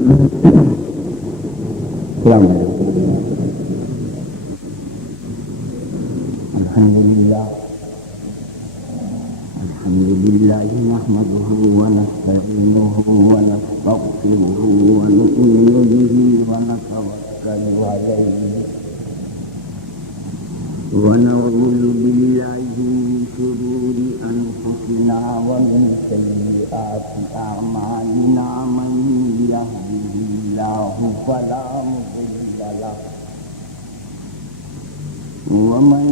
السلام علیکم. الحمد لله نحمده ونستعينه ونستغفره ونؤمن به ونتوكل عليه ونعوذ بالله من شرور أنفسنا ومن سيئات أعمالنا من يهده الله فلا مضل له ومن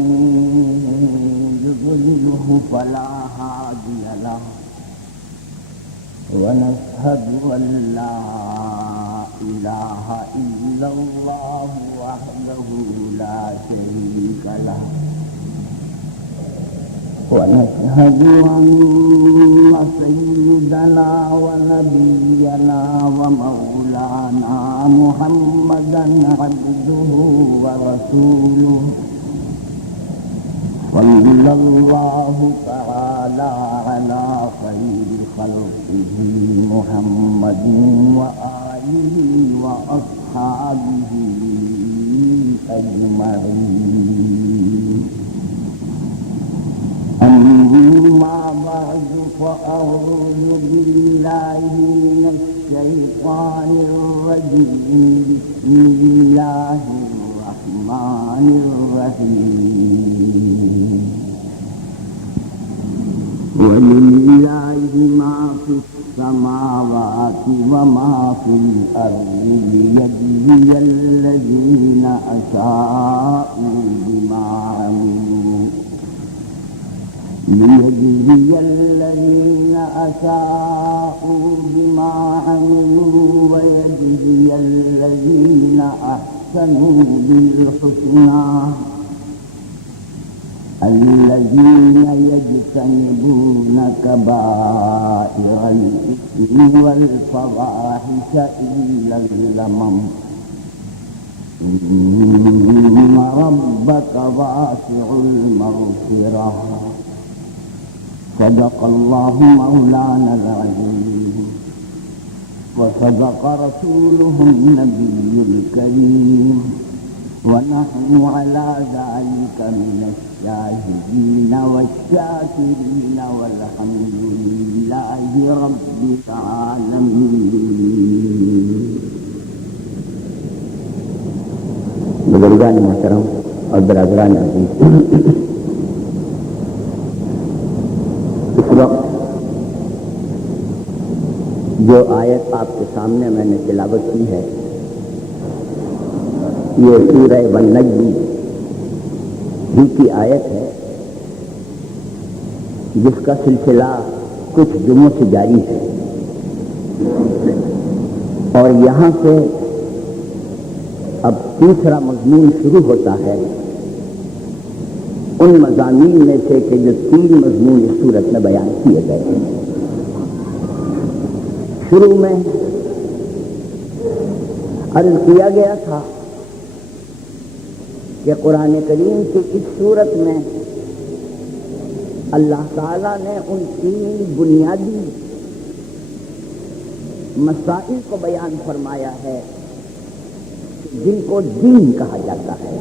يضلله فلا هادي له ونشهد أن لا إله إلا الله وحده لا شريك له ونشهد أن سيدنا ونبينا ومولانا محمدا عبده ورسوله صلى الله تعالى على خير خلقه محمد وآله وأصحابه أجمعين. أما بعد فأعوذ بالله من الشيطان الرجيم. بسم الله الرحمن الرحيم. ولله ما في السماوات وما في الأرض ليجزي الذين أساءوا بما عملوا ويجزي الذين أحسنوا بالحسنى الذين يجتنبون كبائر الإثم والفواحش إلا اللمم إن ربك واسع المغفرة. صدق الله مولانا العظيم وصدق رسوله النبي الكريم ونحن على ذلك من الشاهدين والشاكرين والحمد لله رب العالمين. بزرگان محترم اور برادران عزیز، اس وقت جو آیت آپ کے سامنے میں نے تلاوت کی ہے یہ سورہ والنجم ہی کی آیت ہے جس کا سلسلہ کچھ جمعوں سے جاری ہے، اور یہاں سے اب تیسرا مضمون شروع ہوتا ہے ان مضامین میں سے کہ جو 3 مضمون اس صورت میں بیان کیے گئے ہیں. شروع میں عرض کیا گیا تھا کہ قرآن کریم کی اس صورت میں اللہ تعالیٰ نے ان 3 بنیادی مسائل کو بیان فرمایا ہے جن کو دین کہا جاتا ہے،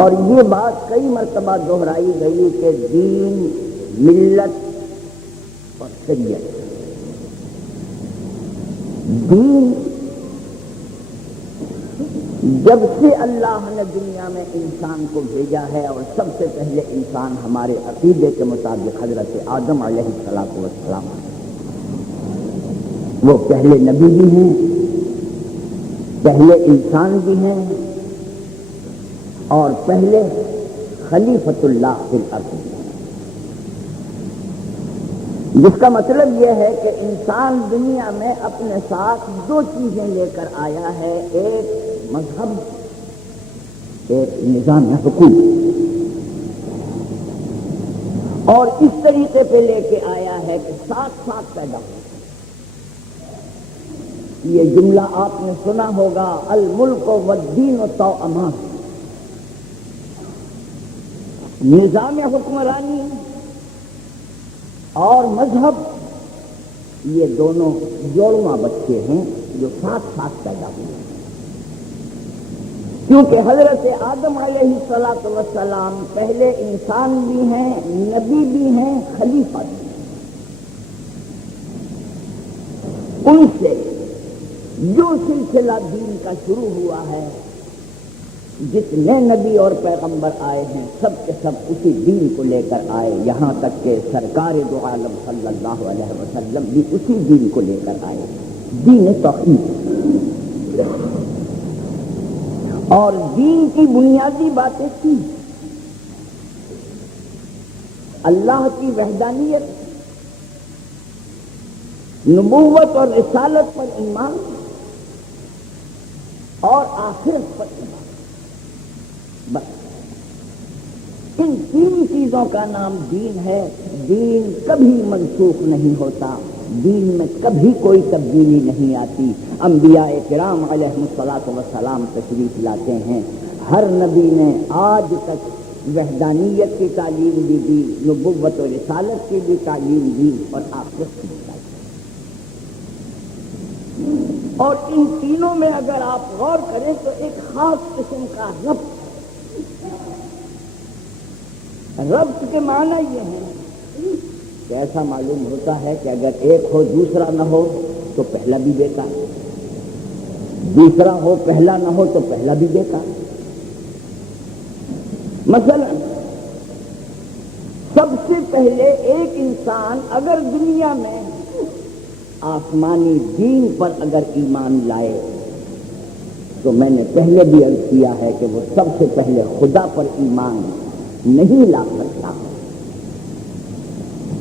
اور یہ بات کئی مرتبہ دہرائی گئی کہ دین، ملت اور شریعت. دین جب سے اللہ نے دنیا میں انسان کو بھیجا ہے، اور سب سے پہلے انسان ہمارے عقیدے کے مطابق حضرت آدم علیہ السلام، وہ پہلے نبی بھی ہیں، پہلے انسان بھی ہیں، اور پہلے خلیفۃ اللہ فی الارض، جس کا مطلب یہ ہے کہ انسان دنیا میں اپنے ساتھ 2 چیزیں لے کر آیا ہے، ایک مذہب، ایک نظام حکومت، اور اس طریقے پہ لے کے آیا ہے کہ ساتھ ساتھ پیدا ہو. یہ جملہ آپ نے سنا ہوگا، الملک والدین توأمان. نظام حکمرانی اور مذہب یہ دونوں جوڑواں بچے ہیں جو ساتھ ساتھ پیدا ہوئے ہیں، کیونکہ حضرت آدم علیہ الصلوۃ والسلام پہلے انسان بھی ہیں، نبی بھی ہیں، خلیفہ بھی ہیں۔ ان سے جو سلسلہ دین کا شروع ہوا ہے، جتنے نبی اور پیغمبر آئے ہیں سب کے سب اسی دین کو لے کر آئے، یہاں تک کہ سرکار دو عالم صلی اللہ علیہ وسلم بھی اسی دین کو لے کر آئے، دین توحید۔ اور دین کی بنیادی باتیں تھیں اللہ کی وحدانیت، نبوت اور رسالت پر ایمان اور آخرت پر ایمان، بس ان تین چیزوں کا نام دین ہے۔ دین کبھی منسوخ نہیں ہوتا، دین میں کبھی کوئی تبدیلی نہیں آتی۔ انبیاء کرام علیہ الصلوۃ والسلام تشریف لاتے ہیں، ہر نبی نے آج تک وحدانیت کی تعلیم بھی دی، نبوت و رسالت کی بھی تعلیم دی اور آخرت کی بھی تعلیم۔ اور ان تینوں میں اگر آپ غور کریں تو ایک خاص قسم کا ربط کے معنی یہ ہے کہ ایسا معلوم ہوتا ہے کہ اگر ایک ہو دوسرا نہ ہو تو پہلا بھی بیکار، دوسرا ہو پہلا نہ ہو تو پہلا بھی بیکار۔ مثلا سب سے پہلے ایک انسان اگر دنیا میں آسمانی دین پر اگر ایمان لائے تو میں نے پہلے بھی عرض کیا ہے کہ وہ سب سے پہلے خدا پر ایمان نہیں لا سکتا،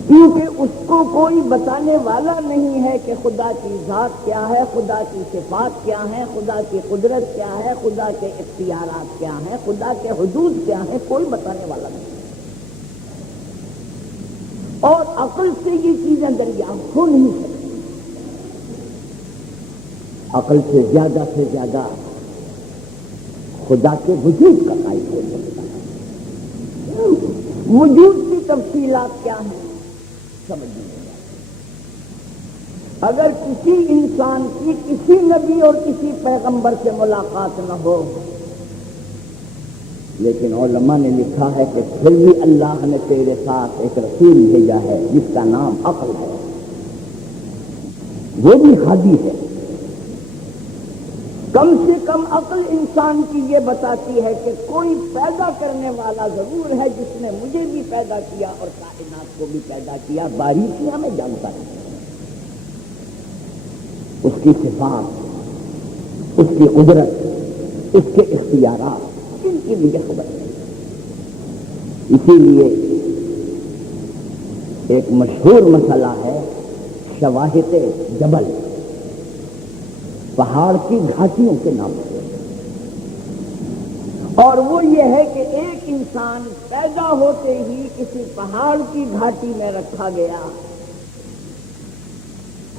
کیونکہ اس کو کوئی بتانے والا نہیں ہے کہ خدا کی ذات کیا ہے، خدا کی صفات کیا ہیں، خدا کی قدرت کیا ہے، خدا کے اختیارات کیا ہیں، خدا کے حدود کیا ہیں، کوئی بتانے والا نہیں۔ اور عقل سے یہ چیزیں دریافت ہو نہیں سکتی، عقل سے زیادہ خدا کے وجود کا قائل ہو سکتا ہے۔ وجود کی تفصیلات کیا ہیں سمجھ نہیں آتی۔ اگر کسی انسان کی کسی نبی اور کسی پیغمبر سے ملاقات نہ ہو، لیکن علماء نے لکھا ہے کہ پھر بھی اللہ نے تیرے ساتھ ایک رسول بھیجا ہے جس کا نام عقل ہے، وہ بھی ہادی ہے۔ کم سے کم عقل انسان کی یہ بتاتی ہے کہ کوئی پیدا کرنے والا ضرور ہے جس نے مجھے بھی پیدا کیا اور کائنات کو بھی پیدا کیا، باریکیاں میں جانتا ہے، اس کی صفات، اس کی قدرت، اس کے اختیارات، ان کی مجھے خبر ہے۔ اسی لیے ایک مشہور مسئلہ ہے شواہد جبل، پہاڑ کی گھاٹیوں کے نام سے، اور وہ یہ ہے کہ ایک انسان پیدا ہوتے ہی کسی پہاڑ کی گھاٹی میں رکھا گیا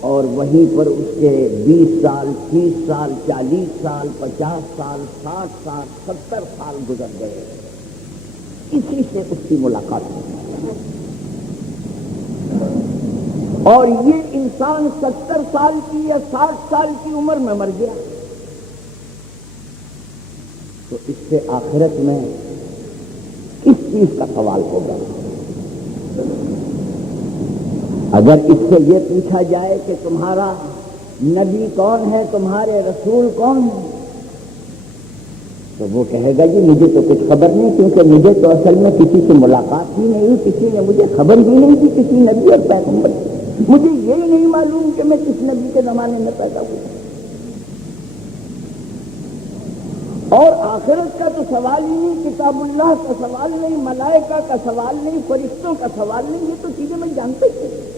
اور وہیں پر اس کے 20 سال 30 سال 40 سال 50 سال 60 سال 70 سال گزر گئے، اسی سے اس کی ملاقات ہوئی، اور یہ انسان 70 سال کی یا 60 سال کی عمر میں مر گیا، تو اس سے آخرت میں کس چیز کا سوال ہوگا؟ اگر اس سے یہ پوچھا جائے کہ تمہارا نبی کون ہے، تمہارے رسول کون ہے، تو وہ کہے گا جی مجھے تو کچھ خبر نہیں، کیونکہ مجھے تو اصل میں کسی سے ملاقات ہی نہیں، کسی نے مجھے خبر ہی نہیں دی کسی نبی اور پیغمبر سے، مجھے یہی نہیں معلوم کہ میں کس نبی کے زمانے میں پیدا ہوں۔ اور آخرت کا تو سوال ہی نہیں، کتاب اللہ کا سوال نہیں، ملائکہ کا سوال نہیں، فرشتوں کا سوال نہیں، یہ تو چیزیں میں جانتا ہی نہیں۔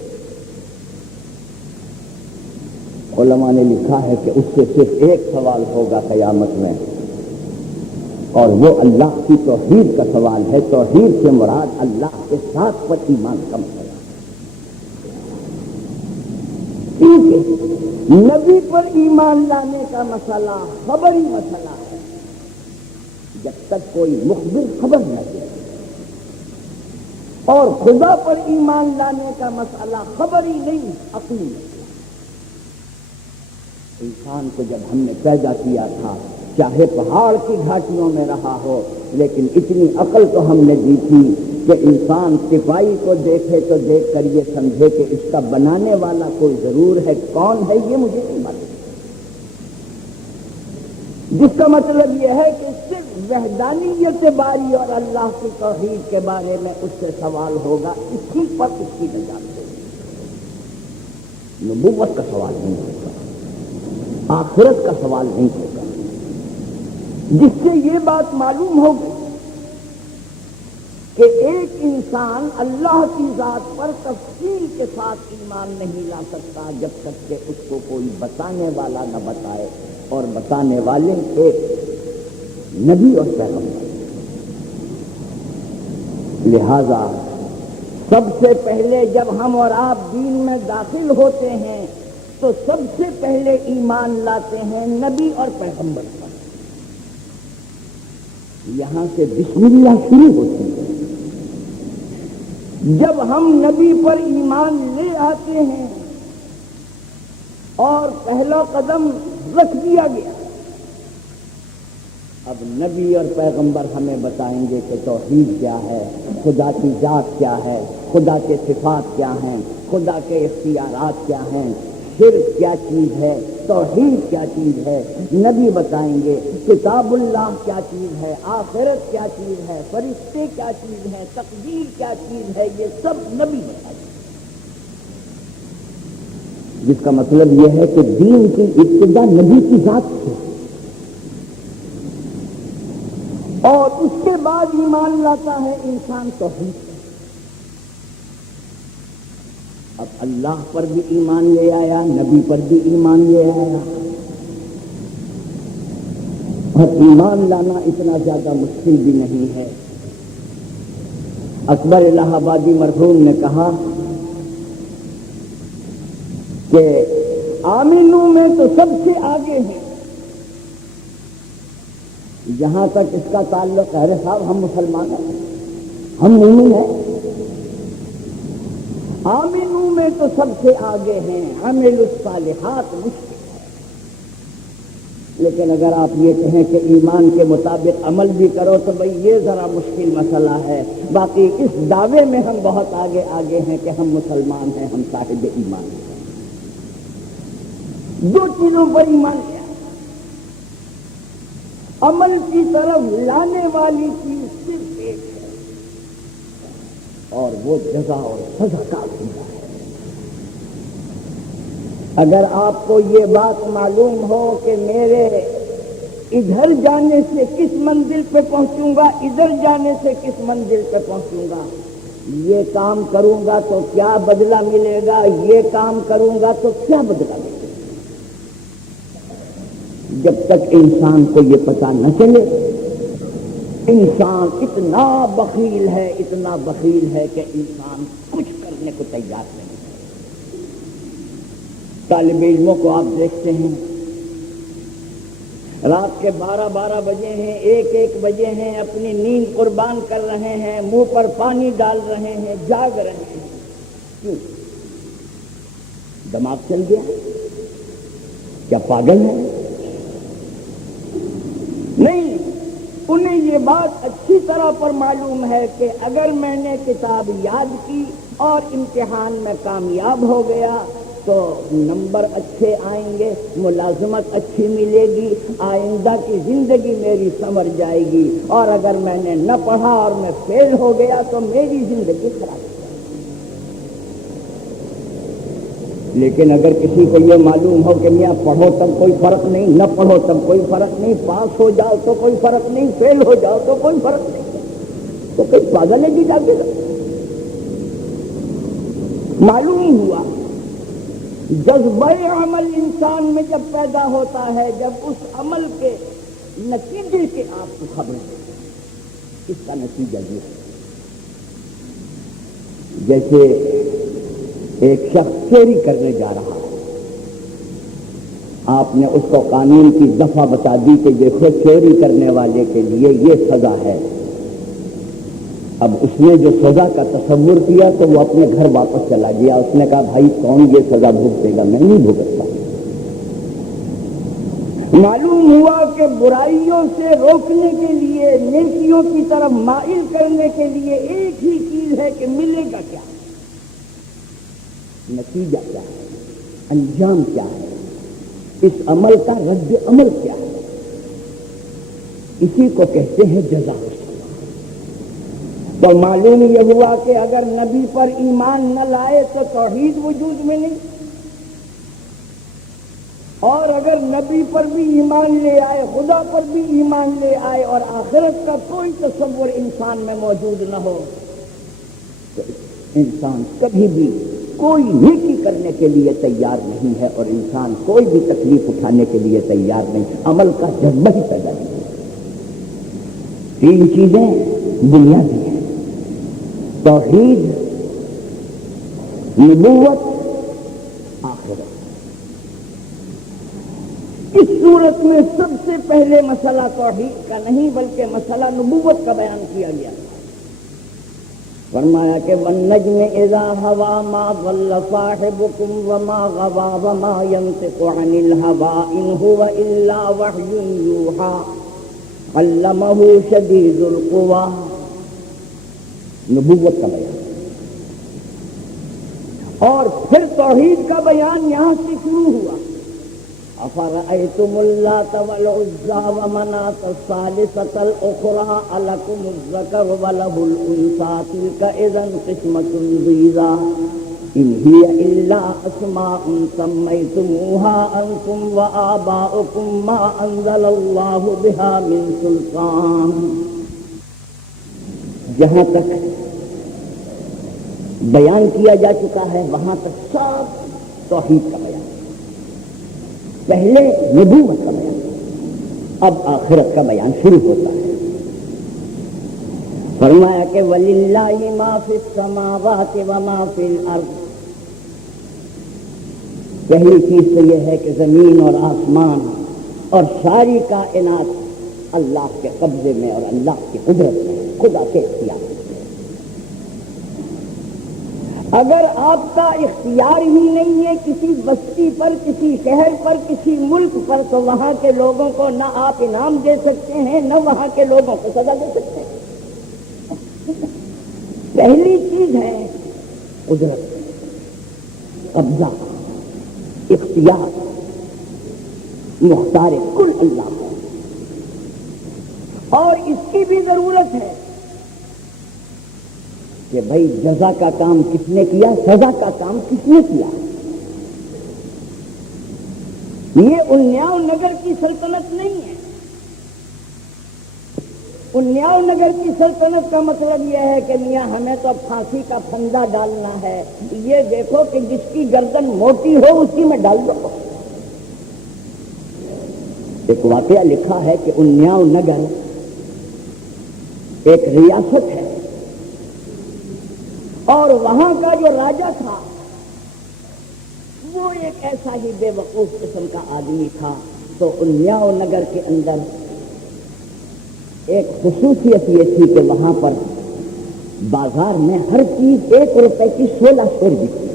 علماء نے لکھا ہے کہ اس سے صرف ایک سوال ہوگا قیامت میں، اور وہ اللہ کی توحید کا سوال ہے۔ توحید سے مراد اللہ کے ساتھ پر ایمان کا مسئلہ، کیونکہ نبی پر ایمان لانے کا مسئلہ خبری مسئلہ ہے، جب تک کوئی مخبر خبر نہ دے، اور خدا پر ایمان لانے کا مسئلہ خبری نہیں، عقلی مسئلہ۔ انسان کو جب ہم نے پیدا کیا تھا، چاہے پہاڑ کی گھاٹیوں میں رہا ہو، لیکن اتنی عقل تو ہم نے دی تھی کہ انسان صفائی کو دیکھے تو دیکھ کر یہ سمجھے کہ اس کا بنانے والا کوئی ضرور ہے، کون ہے یہ مجھے نہیں معلوم، جس کا مطلب یہ ہے کہ صرف وحدانیت باری اور اللہ کی توحید کے بارے میں اس سے سوال ہوگا، اسی پر اس کی نجات ہوگی، نبوت کا سوال نہیں ہوگا، آخرت کا سوال نہیں ہوگا، جس سے یہ بات معلوم ہوگی کہ ایک انسان اللہ کی ذات پر تفصیل کے ساتھ ایمان نہیں لا سکتا جب تک کہ اس کو کوئی بتانے والا نہ بتائے، اور بتانے والے ایک نبی اور پیغمبر۔ لہذا سب سے پہلے جب ہم اور آپ دین میں داخل ہوتے ہیں تو سب سے پہلے ایمان لاتے ہیں نبی اور پیغمبر پر، یہاں سے بسم اللہ شروع ہوتی ہے۔ جب ہم نبی پر ایمان لے آتے ہیں اور پہلا قدم رکھ دیا گیا، اب نبی اور پیغمبر ہمیں بتائیں گے کہ توحید کیا ہے، خدا کی ذات کیا ہے، خدا کے صفات کیا ہیں، خدا کے اختیارات کیا ہیں، شرک کیا چیز ہے، توحید کیا چیز ہے، نبی بتائیں گے کتاب اللہ کیا چیز ہے، آخرت کیا چیز ہے، فرشتے کیا چیز ہے، تقدیر کیا چیز ہے، یہ سب نبی بتائیں گے، جس کا مطلب یہ ہے کہ دین کی ابتدا نبی کی ذات سے، اور اس کے بعد ایمان لاتا ہے انسان توحید سے۔ اب اللہ پر بھی ایمان لے آیا، نبی پر بھی ایمان لے آیا، اور ایمان لانا اتنا زیادہ مشکل بھی نہیں ہے۔ اکبر الہ آبادی مرحوم نے کہا کہ آمینو میں تو سب سے آگے ہیں، جہاں تک اس کا تعلق ہے، ارے صاحب ہم مسلمان ہیں، ہم مومن ہیں، آمینو میں تو سب سے آگے ہیں، عمل الصالحات مشکل ہے، لیکن اگر آپ یہ کہیں کہ ایمان کے مطابق عمل بھی کرو تو بھئی یہ ذرا مشکل مسئلہ ہے، باقی اس دعوے میں ہم بہت آگے آگے ہیں کہ ہم مسلمان ہیں، ہم صاحب ایمان ہیں۔ دو چیزوں پر ایمان کیا، عمل کی طرف لانے والی چیز صرف ایک ہے، اور وہ جزا اور سزا کا عقیدہ ہے۔ اگر آپ کو یہ بات معلوم ہو کہ میرے ادھر جانے سے کس منزل پہ پہنچوں گا، ادھر جانے سے کس منزل پہ پہنچوں گا، یہ کام کروں گا تو کیا بدلہ ملے گا، یہ کام کروں گا تو کیا بدلہ ملے گا، جب تک انسان کو یہ پتہ نہ چلے، انسان اتنا بخیل ہے، اتنا بخیل ہے کہ انسان کچھ کرنے کو تیار نہیں ہے۔ طالب علموں کو آپ دیکھتے ہیں، رات کے 12 بجے ہیں، 1 بجے ہیں، اپنی نیند قربان کر رہے ہیں، منہ پر پانی ڈال رہے ہیں، جاگ رہے ہیں، کیوں؟ دماغ چل گیا؟ کیا پاگل ہے؟ نہیں، انہیں یہ بات اچھی طرح پر معلوم ہے کہ اگر میں نے کتاب یاد کی اور امتحان میں کامیاب ہو گیا تو نمبر اچھے آئیں گے، ملازمت اچھی ملے گی، آئندہ کی زندگی میری سنور جائے گی، اور اگر میں نے نہ پڑھا اور میں فیل ہو گیا تو میری زندگی خراب ہو جائے گی۔ لیکن اگر کسی کو یہ معلوم ہو کہ میاں پڑھو تب کوئی فرق نہیں، نہ پڑھو تب کوئی فرق نہیں، پاس ہو جاؤ تو کوئی فرق نہیں، فیل ہو جاؤ تو کوئی فرق نہیں، تو کوئی پاگل ہے جی جا کے معلوم ہوا۔ جذبہ عمل انسان میں جب پیدا ہوتا ہے، جب اس عمل کے نتیجے کے آپ کو خبر ہوتی ہے، اس کا نتیجہ یہ ہے، جیسے ایک شخص چوری کرنے جا رہا ہے، آپ نے اس کو قانون کی دفعہ بتا دی کہ دیکھو چوری کرنے والے کے لیے یہ سزا ہے، اب اس نے جو سزا کا تصور کیا تو وہ اپنے گھر واپس چلا گیا، اس نے کہا بھائی کون یہ سزا بھگتے گا، میں نہیں بھگتتا، معلوم ہوا کہ برائیوں سے روکنے کے لیے، نیکیوں کی طرف مائل کرنے کے لیے ایک ہی چیز ہے کہ ملے گا کیا، نتیجہ کیا ہے، انجام کیا ہے، اس عمل کا رد عمل کیا ہے، اسی کو کہتے ہیں جزا۔ تو معلوم یہ ہوا کہ اگر نبی پر ایمان نہ لائے تو توحید وجود میں نہیں، اور اگر نبی پر بھی ایمان لے آئے، خدا پر بھی ایمان لے آئے اور آخرت کا کوئی تصور انسان میں موجود نہ ہو تو انسان کبھی بھی کوئی نیکی کرنے کے لیے تیار نہیں ہے، اور انسان کوئی بھی تکلیف اٹھانے کے لیے تیار نہیں، عمل کا جذبہ ہی پیدا نہیں ہے۔ تین چیزیں بنیادی ہیں: توحید، نبوت، آخرت۔ اس صورت میں سب سے پہلے مسئلہ توحید کا نہیں بلکہ مسئلہ نبوت کا بیان کیا گیا۔ فرمایا کہ وَالنَّجْمِ إِذَا هَوَىٰ مَا ضَلَّ صَاحِبُكُمْ وَمَا غَوَىٰ وَمَا يَنطِقُ عَنِ الْهَوَىٰ إِنْ هُوَ إِلَّا وَحْيٌ يُوحَىٰ عَلَّمَهُ شَدِيدُ الْقُوَىٰ۔ نبوت کا بیان، اور پھر توحید کا بیان یہاں سے شروع ہوا۔ أَفَرَأَيْتُمُ اللَّاتَ وَالْعُزَّىٰ وَمَنَاةَ الثَّالِثَةَ الْأُخْرَىٰ أَلَكُمُ الذَّكَرُ وَلَهُ الْأُنثَىٰ تِلْكَ إِذًا قِسْمَةٌ ضِیزَىٰ إِنْ هِیَ إِلَّا أَسْمَاءٌ سَمَّیْتُمُوهَا أَنْتُمْ وَآبَاؤُكُم مَّا أَنزَلَ اللَّهُ بِهَا مِن سُلْطَانٍ۔ جہاں تک بیان کیا جا چکا ہے وہاں تک سب توحید کا بیان، پہلے نبوت کا بیان، اب آخرت کا بیان شروع ہوتا ہے۔ فرمایا کہ وَلِلَّهِ مَا فِي السَّمَاوَاتِ وَمَا فِي الْأَرْضِ۔ پہلی چیز تو یہ ہے کہ زمین اور آسمان اور ساری کائنات اللہ کے قبضے میں اور اللہ کی قدرت میں، خدا کے اختیار میں۔ اگر آپ کا اختیار ہی نہیں ہے کسی بستی پر، کسی شہر پر، کسی ملک پر، تو وہاں کے لوگوں کو نہ آپ انعام دے سکتے ہیں نہ وہاں کے لوگوں کو سزا دے سکتے ہیں۔ پہلی چیز ہے قدرت، قبضہ، اختیار، مختار کل اللہ ہے، اور اس کی بھی ضرورت ہے کہ بھائی جزا کا کام کس نے کیا، سزا کا کام کس نے کیا۔ یہ انیاؤ نگر کی سلطنت نہیں ہے۔ انیاؤ نگر کی سلطنت کا مطلب یہ ہے کہ میاں ہمیں تو پھانسی کا پھندا ڈالنا ہے، یہ دیکھو کہ جس کی گردن موٹی ہو اسی میں ڈال دو۔ ایک واقعہ لکھا ہے کہ انیاؤ نگر ایک ریاست ہے، اور وہاں کا جو راجا تھا وہ ایک ایسا ہی بے وقوف قسم کا آدمی تھا۔ تو انیاؤ نگر کے اندر ایک خصوصیت یہ تھی کہ وہاں پر بازار میں ہر چیز 1 روپے کی 16 سیر بکتی،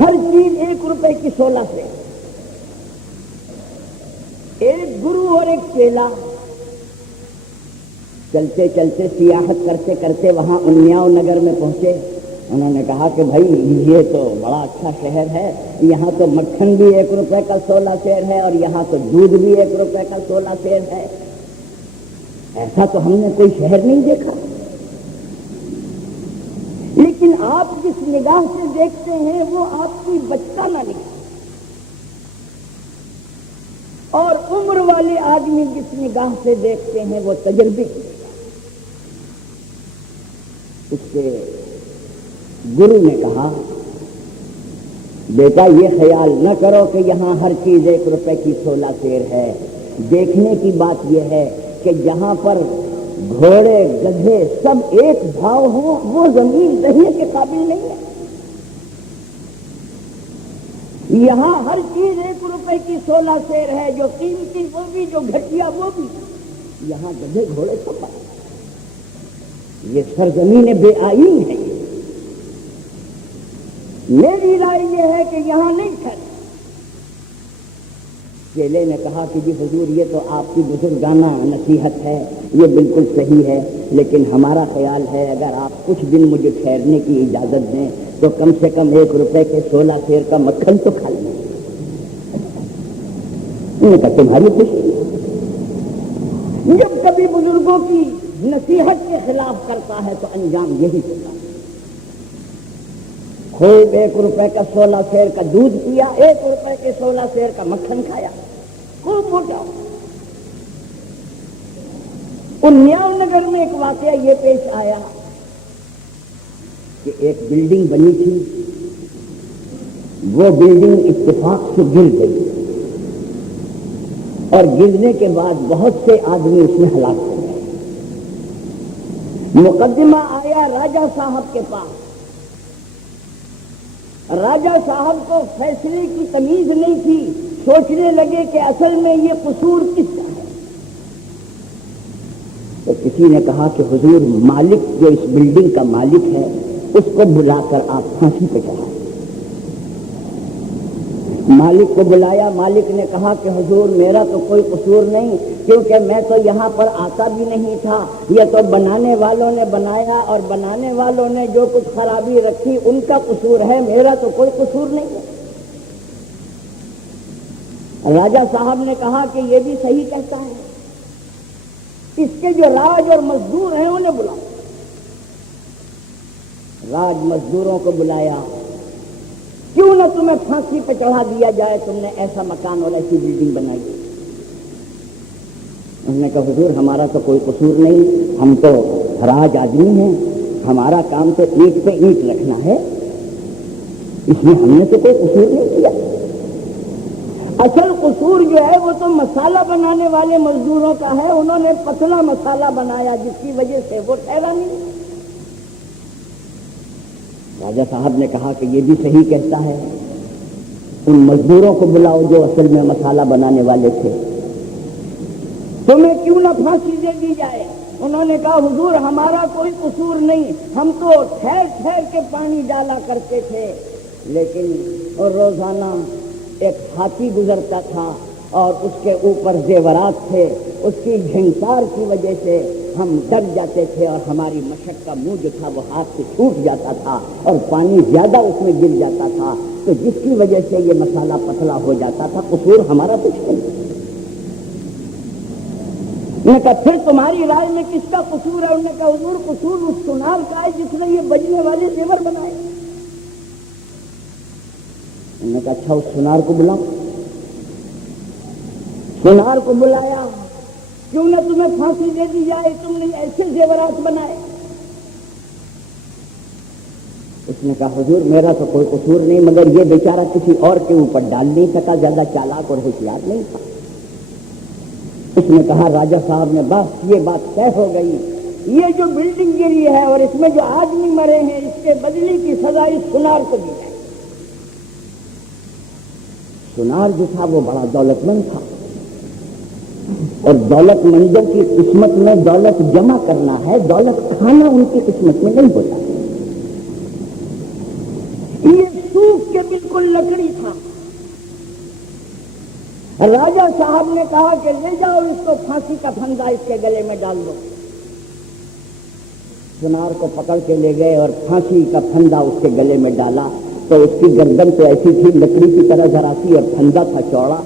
ہر چیز 1 روپے کی 16 سیر۔ ایک گرو اور ایک چیلا چلتے چلتے سیاحت کرتے کرتے وہاں انیاؤ نگر میں پہنچے۔ انہوں نے کہا کہ بھائی یہ تو بڑا اچھا شہر ہے، یہاں تو مکھن بھی 1 روپے کا 16 سیر ہے اور یہاں تو دودھ بھی 1 روپے کا 16 سیر ہے، ایسا تو ہم نے کوئی شہر نہیں دیکھا۔ لیکن آپ جس نگاہ سے دیکھتے ہیں وہ آپ کی بچپنا نگاہ، اور عمر والے آدمی جس نگاہ سے دیکھتے ہیں وہ تجربے کی۔ اس کے گرو نے کہا بیٹا یہ خیال نہ کرو کہ یہاں ہر چیز 1 روپے کی 16 سیر ہے، دیکھنے کی بات یہ ہے کہ جہاں پر گھوڑے گدھے سب ایک بھاؤ ہوں وہ زمین رہنے کے قابل نہیں ہے۔ یہاں ہر چیز 1 روپے کی 16 سیر ہے، جو قیمتی وہ بھی، جو گھٹیا وہ بھی، یہاں گدھے گھوڑے سب ہے۔ یہ سرزمین بے آئین ہے۔ میری رائے یہ ہے کہ یہاں نہیں ٹھہرے، چیلے نے کہا کہ جی حضور یہ تو آپ کی بزرگانہ نصیحت ہے، یہ بالکل صحیح ہے، لیکن ہمارا خیال ہے اگر آپ کچھ دن مجھے ٹھہرنے کی اجازت دیں تو کم سے کم 1 روپے کے 16 سیر کا مکھن تو کھا لیں۔ انہوں نے کہا تمہاری خوشی۔ جب کبھی بزرگوں کی نصیحت کے خلاف کرتا ہے تو انجام یہی ہوتا ہے۔ خوب 1 روپے کا 16 سیر کا دودھ پیا، 1 روپے کے 16 سیر کا مکھن کھایا، خوب موٹا۔ 19 نگر میں ایک واقعہ یہ پیش آیا کہ ایک بلڈنگ بنی تھی، وہ بلڈنگ اتفاق سے گر گئی اور گرنے کے بعد بہت سے آدمی اس میں ہلاک ہو گئے۔ مقدمہ آیا راجہ صاحب کے پاس۔ راجہ صاحب کو فیصلے کی تمیز نہیں تھی، سوچنے لگے کہ اصل میں یہ قصور کس کا ہے۔ تو کسی نے کہا کہ حضور مالک جو اس بلڈنگ کا مالک ہے اس کو بلا کر آپ پھانسی پہ چڑھائیں۔ مالک کو بلایا، مالک نے کہا کہ حضور میرا تو کوئی قصور نہیں، کیونکہ میں تو یہاں پر آتا بھی نہیں تھا، یہ تو بنانے والوں نے بنایا اور بنانے والوں نے جو کچھ خرابی رکھی ان کا قصور ہے، میرا تو کوئی قصور نہیں ہے۔ راجہ صاحب نے کہا کہ یہ بھی صحیح کہتا ہے، اس کے جو راج اور مزدور ہیں انہیں بلاؤ۔ راج مزدوروں کو بلایا، کیوں نہ تمہیں پھانسی پہ چڑھا دیا جائے، تم نے ایسا مکان اور ایسی بلڈنگ بنائی۔ انہوں نے کہا حضور ہمارا تو کوئی قصور نہیں، ہم تو راج آدمی ہیں، ہمارا کام تو اینٹ پہ اینٹ رکھنا ہے، اس میں ہم نے تو کوئی قصور نہیں کیا۔ اصل قصور جو ہے وہ تو مسالہ بنانے والے مزدوروں کا ہے، انہوں نے پتلا مسالہ بنایا جس کی وجہ سے وہ ٹھہرا نہیں۔ راجہ صاحب نے کہا کہ یہ بھی صحیح کہتا ہے، ان مزدوروں کو بلاؤ جو اصل میں مسالہ بنانے والے تھے، تمہیں کیوں نہ پھانسی دے دی جائے۔ انہوں نے کہا حضور ہمارا کوئی قصور نہیں، ہم تو ٹھہر ٹھہر کے پانی ڈالا کرتے تھے، لیکن روزانہ ایک ہاتھی گزرتا تھا اور اس کے اوپر زیورات تھے، اس کی جھنکار کی وجہ سے ہم ڈر جاتے تھے اور ہماری مشق کا منہ جو تھا وہ ہاتھ سے چھوٹ جاتا تھا اور پانی زیادہ اس میں گر جاتا تھا، تو جس کی وجہ سے یہ مسالہ پتلا ہو جاتا تھا، قصور ہمارا کچھ نہیں۔ انہوں نے کہا پھر تمہاری رائے میں کس کا قصور ہے؟ انہوں نے کہا حضور قصور اس سونار کا ہے جس نے یہ بجنے والے زیور بنائے۔ انہوں نے کہا اچھا اس سونار کو بلاؤ۔ سونار کو بلایا، کیوں نہ تمہیں پھانسی دے دی جائے، تم نے ایسے زیورات بنائے۔ اس نے کہا حضور میرا تو کوئی قصور نہیں، مگر یہ بیچارہ کسی اور کے اوپر ڈال نہیں سکا، زیادہ چالاک اور ہوشیار نہیں تھا۔ اس نے کہا راجہ صاحب نے بس یہ بات طے ہو گئی، یہ جو بلڈنگ گری ہے اور اس میں جو آدمی مرے ہیں اس کے بدلے کی سزا اس سونار کو دی جائے۔ سونار جو تھا وہ بڑا دولت مند تھا، اور دولت مندوں کی قسمت میں دولت جمع کرنا ہے، دولت کھانا ان کی قسمت میں نہیں ہوتا۔ یہ سوکھ کے بالکل لکڑی تھا۔ راجہ صاحب نے کہا کہ لے جاؤ اس کو، پھانسی کا پھندا اس کے گلے میں ڈال دو۔ سونار کو پکڑ کے لے گئے اور پھانسی کا پھندا اس کے گلے میں ڈالا، تو اس کی گردن تو ایسی تھی لکڑی کی طرح ذرا سی اور پھندا تھا چوڑا۔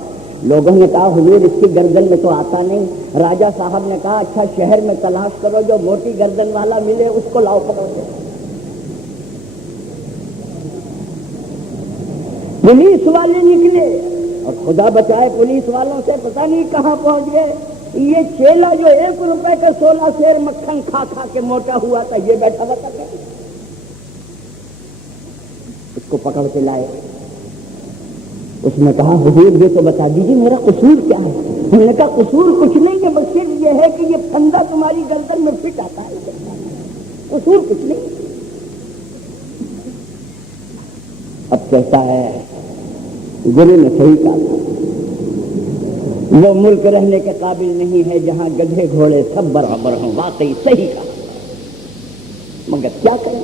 لوگوں نے کہا حضور اس کی گردن میں تو آتا نہیں۔ راجہ صاحب نے کہا اچھا شہر میں تلاش کرو، جو موٹی گردن والا ملے اس کو لاؤ پکڑ کے۔ پولیس والے نکلے اور خدا بچائے پولیس والوں سے پتہ نہیں کہاں پہنچ گئے۔ یہ چیلا جو 1 روپے کا 16 سیر مکھن کھا کھا کے موٹا ہوا تھا یہ بیٹھا ہوا تھا، اس کو پکڑ کے لائے۔ اس نے کہا حضور یہ تو بتا دیجیے میرا قصور کیا ہے؟ انہوں نے کہا قصور کچھ نہیں ہے، بس صرف یہ ہے کہ یہ پھندا تمہاری گردن میں فٹ آتا ہے، قصور کچھ نہیں۔ اب کہتا ہے گرو نے صحیح کہا، وہ ملک رہنے کے قابل نہیں ہے جہاں گدھے گھوڑے سب برابر ہوں۔ واقعی صحیح کہا، مگر کیا کریں؟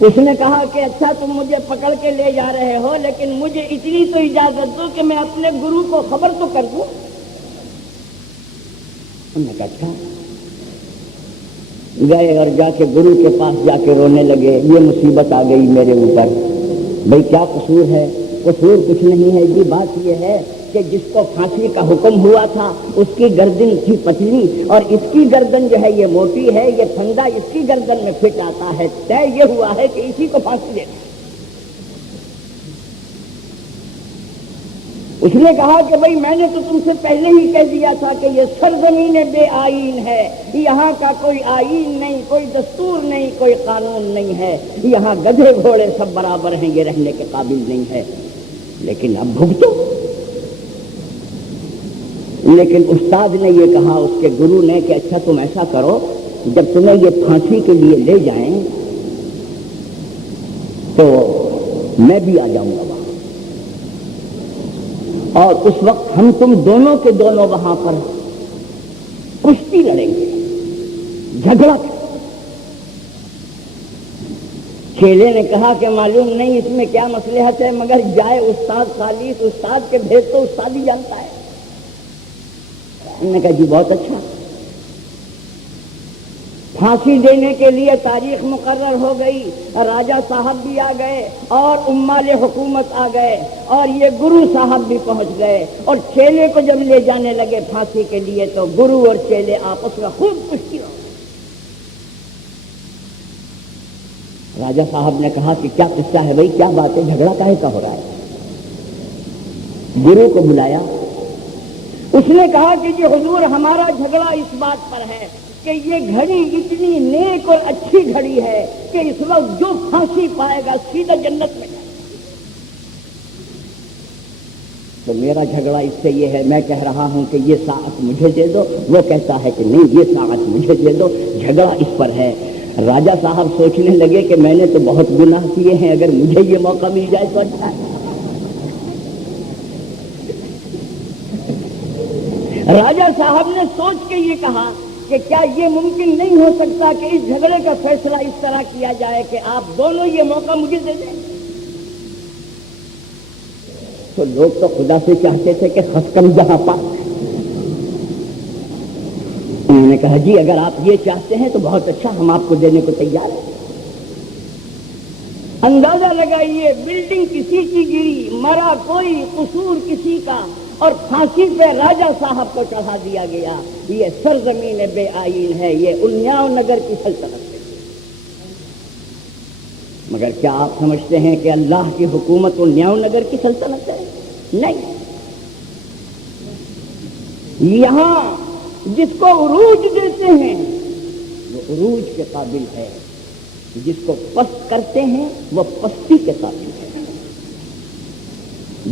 اس نے کہا کہ اچھا تم مجھے پکڑ کے لے جا رہے ہو، لیکن مجھے اتنی تو اجازت دو کہ میں اپنے گرو کو خبر تو کر دوں۔ انہوں نے کہا اچھا۔ گئے اور جا کے گرو کے پاس جا کے رونے لگے، یہ مصیبت آ گئی میرے اوپر، بھئی کیا قصور ہے؟ قصور کچھ نہیں ہے جی، بات یہ ہے کہ جس کو پھانسی کا حکم ہوا تھا اس کی گردن تھی پتلی اور اس کی گردن جو ہے یہ موٹی ہے، یہ پھندا اس کی گردن میں فٹ آتا ہے، طے یہ ہوا ہے کہ اسی کو پھانسی دے دیں۔ اس نے کہا کہ بھئی میں نے تو تم سے پہلے ہی کہہ دیا تھا کہ یہ سرزمین بے آئین ہے، یہاں کا کوئی آئین نہیں، کوئی دستور نہیں، کوئی قانون نہیں ہے، یہاں گدھے گھوڑے سب برابر ہیں، یہ رہنے کے قابل نہیں ہے، لیکن اب بھگتو۔ لیکن استاد نے یہ کہا، اس کے گرو نے، کہ اچھا تم ایسا کرو، جب تمہیں یہ پھانسی کے لیے لے جائیں تو میں بھی آ جاؤں گا وہاں، اور اس وقت ہم تم دونوں کے دونوں وہاں پر کشتی لڑیں گے، جھگڑا۔ چیلے نے کہا کہ معلوم نہیں اس میں کیا مصلحت ہے، مگر جائے استاد خالص، استاد کے بھید تو استاد ہی جانتا ہے۔ انہوں نے کہا جی بہت اچھا۔ پھانسی دینے کے لیے تاریخ مقرر ہو گئی، راجہ صاحب بھی آ گئے اور عمال حکومت آ گئے اور یہ گرو صاحب بھی پہنچ گئے، اور چیلے کو جب لے جانے لگے پھانسی کے لیے تو گرو اور چیلے آپس میں خوب کشتی ہو۔ راجہ صاحب نے کہا کہ کیا قصہ ہے بھائی، کیا بات ہے، جھگڑا کاہے کا ہو رہا ہے؟ گرو کو بلایا، اس نے کہا کہ جی حضور ہمارا جھگڑا اس بات پر ہے کہ یہ گھڑی اتنی نیک اور اچھی گھڑی ہے کہ اس وقت جو پھانسی پائے گا سیدھا جنت میں جائے۔ تو میرا جھگڑا اس سے یہ ہے، میں کہہ رہا ہوں کہ یہ ساعت مجھے دے دو، وہ کہتا ہے کہ نہیں یہ ساعت مجھے دے دو، جھگڑا اس پر ہے۔ راجہ صاحب سوچنے لگے کہ میں نے تو بہت گناہ کیے ہیں، اگر مجھے یہ موقع مل جائے تو اچھا ہے۔ راجہ صاحب نے سوچ کے یہ کہا کہ کیا یہ ممکن نہیں ہو سکتا کہ اس جھگڑے کا فیصلہ اس طرح کیا جائے کہ آپ دونوں یہ موقع مجھے دے دیں؟ تو لوگ تو خدا سے چاہتے تھے کہ خسکم جہاں پاک۔ انہوں نے کہا جی اگر آپ یہ چاہتے ہیں تو بہت اچھا، ہم آپ کو دینے کو تیار ہیں۔ اندازہ لگائیے، بلڈنگ کسی کی گری، مرا کوئی، قصور کسی کا، اور پھانسی پہ راجہ صاحب کو چڑھا دیا گیا۔ یہ سرزمین بے آئین ہے، یہ انیاؤ نگر کی سلطنت ہے۔ مگر کیا آپ سمجھتے ہیں کہ اللہ کی حکومت انیاؤ نگر کی سلطنت ہے؟ نہیں، یہاں جس کو عروج دیتے ہیں وہ عروج کے قابل ہے، جس کو پست کرتے ہیں وہ پستی کے قابل ہے۔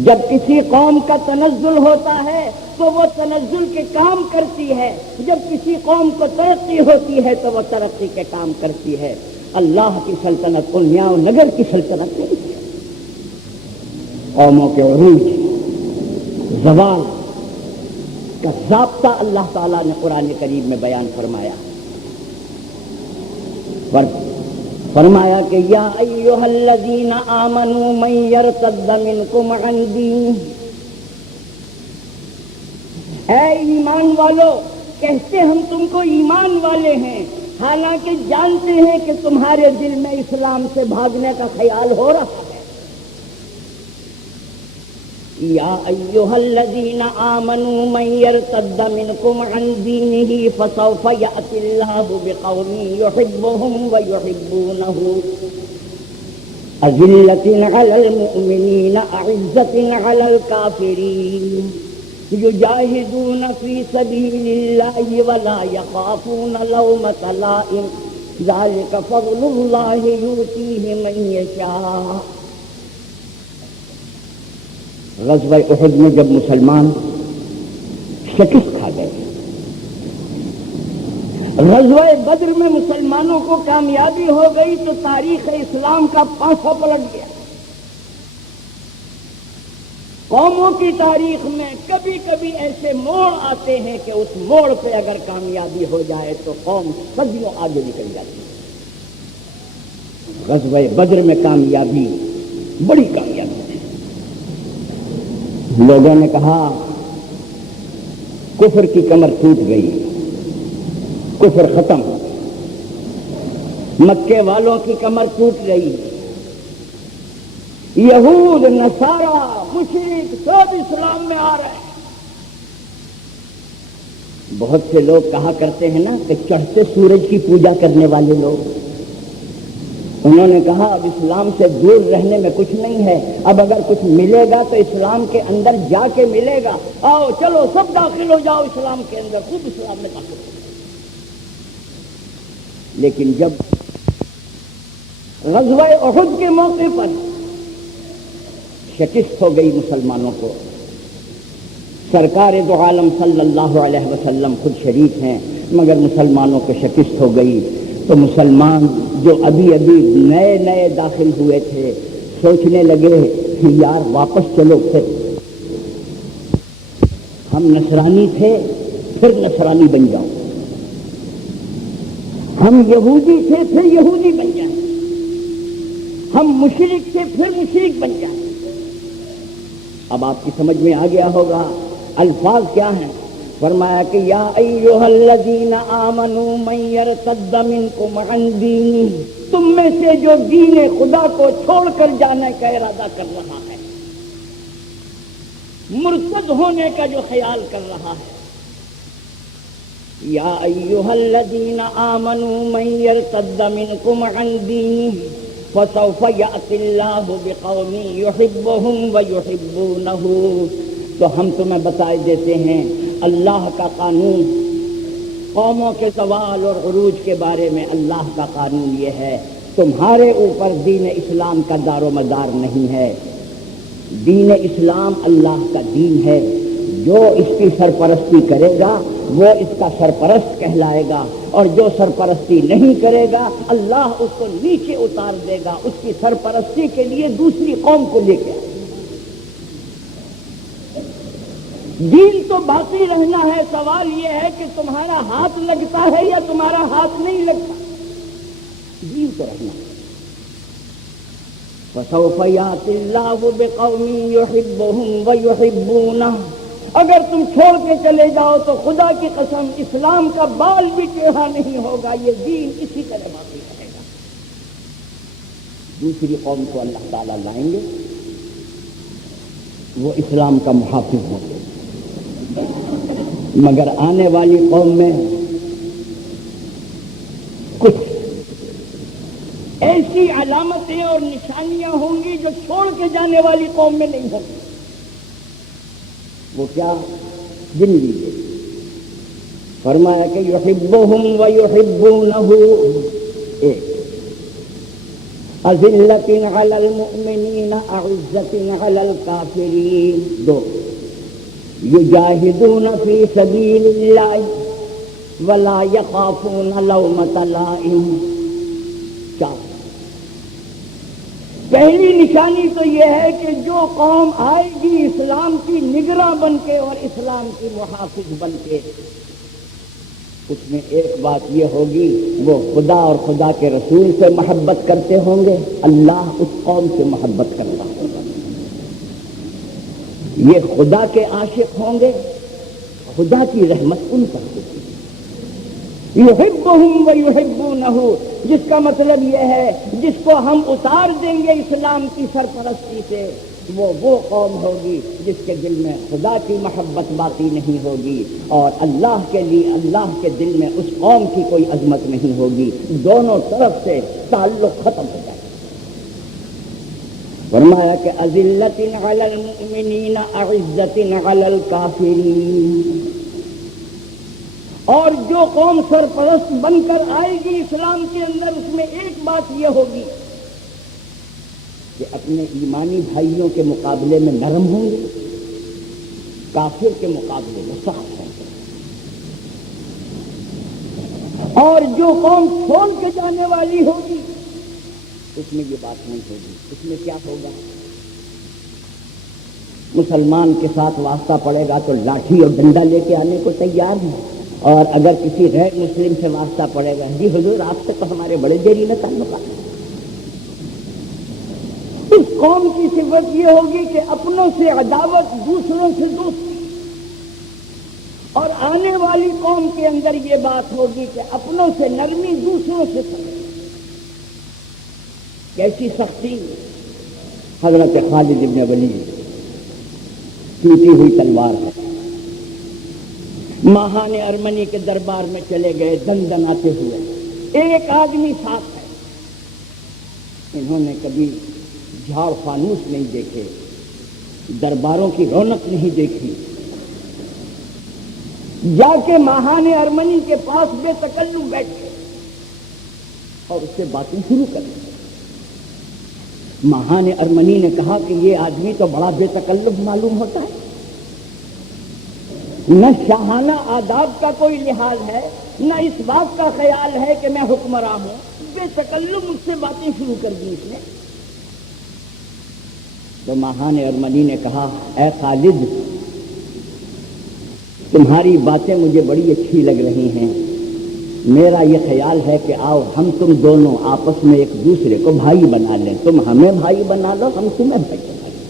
جب کسی قوم کا تنزل ہوتا ہے تو وہ تنزل کے کام کرتی ہے، جب کسی قوم کو ترقی ہوتی ہے تو وہ ترقی کے کام کرتی ہے۔ اللہ کی سلطنت انیاؤ نگر کی سلطنت نہیں ہے۔ قوموں کے عروج، زوال کا ضابطہ اللہ تعالیٰ نے قرآن کریم میں بیان فرمایا، فرمایا کہ یا ایھا الذین آمنوا من یرتد منکم عن دینہ، اے ایمان والو، کہتے ہم تم کو ایمان والے ہیں حالانکہ جانتے ہیں کہ تمہارے دل میں اسلام سے بھاگنے کا خیال ہو رہا ہے۔ یا ایھا الذین آمنوا من یرتد منکم عن دینہ فسوف یأتی اللہ بقوم یحبهم ویحبونہ اذلۃ علی المؤمنین اعزۃ علی الکافرین یجاہدون فی سبیل اللہ ولا یخافون لومۃ لائم ذلک فضل اللہ یؤتیہ من یشاء۔ غزوہ احد میں جب مسلمان شکست کھا گئے، غزوہ بدر میں مسلمانوں کو کامیابی ہو گئی تو تاریخ اسلام کا پانسا پلٹ گیا۔ قوموں کی تاریخ میں کبھی کبھی ایسے موڑ آتے ہیں کہ اس موڑ پہ اگر کامیابی ہو جائے تو قوم صدیوں آگے نکل جاتی ہے۔ غزوہ بدر میں کامیابی بڑی کامیابی تھی. لوگوں نے کہا کفر کی کمر ٹوٹ گئی، کفر ختم، مکے والوں کی کمر ٹوٹ گئی، یہود نصارا مشرک سب اسلام میں آ رہے ہیں. بہت سے لوگ کہا کرتے ہیں نا کہ چڑھتے سورج کی پوجا کرنے والے لوگ، انہوں نے کہا اب اسلام سے دور رہنے میں کچھ نہیں ہے، اب اگر کچھ ملے گا تو اسلام کے اندر جا کے ملے گا، آؤ چلو سب داخل ہو جاؤ اسلام کے اندر، خوب اسلام میں داخل ہو. لیکن جب غزوہ احد کے موقع پر شکست ہو گئی مسلمانوں کو، سرکار دو عالم صلی اللہ علیہ وسلم خود شریک ہیں، مگر مسلمانوں کو شکست ہو گئی، تو مسلمان جو ابھی نئے نئے داخل ہوئے تھے سوچنے لگے کہ یار واپس چلو، ہم نصرانی تھے پھر نصرانی بن جاؤ، ہم یہودی تھے پھر یہودی بن جائیں، ہم مشرک تھے پھر مشرک بن جائیں. اب آپ کی سمجھ میں آ گیا ہوگا الفاظ کیا ہیں. فرمایا کہ یا ایھا الذین آمنوا من یرتد منکم عن دینہ، تم میں سے جو دین خدا کو چھوڑ کر جانے کا ارادہ کر رہا ہے، مرتد ہونے کا جو خیال کر رہا ہے، یا ایھا الذین آمنوا من یرتد منکم عن دینہ فسوف یأتی اللہ بقوم یحبهم ویحبونہ. تو ہم تمہیں بتائے دیتے ہیں اللہ کا قانون، قوموں کے زوال اور عروج کے بارے میں اللہ کا قانون یہ ہے تمہارے اوپر دین اسلام کا دار و مدار نہیں ہے. دین اسلام اللہ کا دین ہے، جو اس کی سرپرستی کرے گا وہ اس کا سرپرست کہلائے گا، اور جو سرپرستی نہیں کرے گا اللہ اس کو نیچے اتار دے گا، اس کی سرپرستی کے لیے دوسری قوم کو لے کے آئے. دین تو باقی رہنا ہے، سوال یہ ہے کہ تمہارا ہاتھ لگتا ہے یا تمہارا ہاتھ نہیں لگتا. دین تو رہنا ہے. فسوف یأتی اللہ بقوم یحبهم ویحبونہ. اگر تم چھوڑ کے چلے جاؤ تو خدا کی قسم اسلام کا بال بھی ٹیڑھا نہیں ہوگا، یہ دین اسی طرح باقی رہے گا. دوسری قوم کو اللہ تعالیٰ لائیں گے، وہ اسلام کا محافظ ہوں گے، مگر آنے والی قوم میں کچھ ایسی علامتیں اور نشانیاں ہوں گی جو چھوڑ کے جانے والی قوم میں نہیں ہوں گی. وہ کیا گن لیجیے. فرمایا کہ یحبهم ویحبونہ، ایک اذلۃ علی المؤمنین اعزۃ علی الکافرین، دو یجاہدون فی سبیل اللہ ولا یخافون لومۃ لائم، چار. پہلی نشانی تو یہ ہے کہ جو قوم آئے گی اسلام کی نگراں بن کے اور اسلام کی محافظ بن کے، اس میں ایک بات یہ ہوگی وہ خدا اور خدا کے رسول سے محبت کرتے ہوں گے، اللہ اس قوم سے محبت کرتا ہوگا. یہ خدا کے عاشق ہوں گے، خدا کی رحمت ان پر ہوگی. یحبهم ویحبونہ، جس کا مطلب یہ ہے جس کو ہم اتار دیں گے اسلام کی سرپرستی سے، وہ قوم ہوگی جس کے دل میں خدا کی محبت باقی نہیں ہوگی، اور اللہ کے لیے اللہ کے دل میں اس قوم کی کوئی عظمت نہیں ہوگی. دونوں طرف سے تعلق ختم ہو جائے. فرمایا کہ اذلۃ علی المؤمنین اعزۃ علی الکافرین. اور جو قوم سرپرست بن کر آئے گی اسلام کے اندر، اس میں ایک بات یہ ہوگی کہ اپنے ایمانی بھائیوں کے مقابلے میں نرم ہوں گے، کافر کے مقابلے میں سخت ہوں گے. اور جو قوم چھوڑ کے جانے والی ہوگی اس میں یہ بات نہیں ہوگی. اس میں کیا ہوگا؟ مسلمان کے ساتھ واسطہ پڑے گا تو لاٹھی اور ڈنڈا لے کے آنے کو تیار ہے، اور اگر کسی غیر مسلم سے واسطہ پڑے گا، جی حضور آپ سے تو ہمارے بڑے دیری میں تعلقات ہیں، قوم کی صفت یہ ہوگی کہ اپنوں سے عداوت، دوسروں سے دوستی، اور آنے والی قوم کے اندر یہ بات ہوگی کہ اپنوں سے نرمی، دوسروں سے سختی۔ کیسی سختی؟ حضرت خالد ابن ولید ٹوٹی ہوئی تلوار ہے، ماہان ارمنی کے دربار میں چلے گئے دندناتے ہوئے، ایک آدمی ساتھ ہے، انہوں نے کبھی جھاڑ فانوس نہیں دیکھے، درباروں کی رونق نہیں دیکھی، جا کے ماہان ارمنی کے پاس بے تکلف بیٹھے اور اس سے باتیں شروع کر دی۔ ماہان ارمنی نے کہا کہ یہ آدمی تو بڑا بے تکلف معلوم ہوتا ہے، نہ شاہانہ آداب کا کوئی لحاظ ہے، نہ اس بات کا خیال ہے کہ میں حکمراں ہوں، بے تکلف مجھ سے باتیں شروع کر دی اس نے۔ تو ماہان ارمنی نے کہا اے خالد، تمہاری باتیں مجھے بڑی اچھی لگ رہی ہیں، میرا یہ خیال ہے کہ آؤ ہم تم دونوں آپس میں ایک دوسرے کو بھائی بنا لیں، تم ہمیں بھائی بنا لو، ہم تمہیں بھائی بنا لیں۔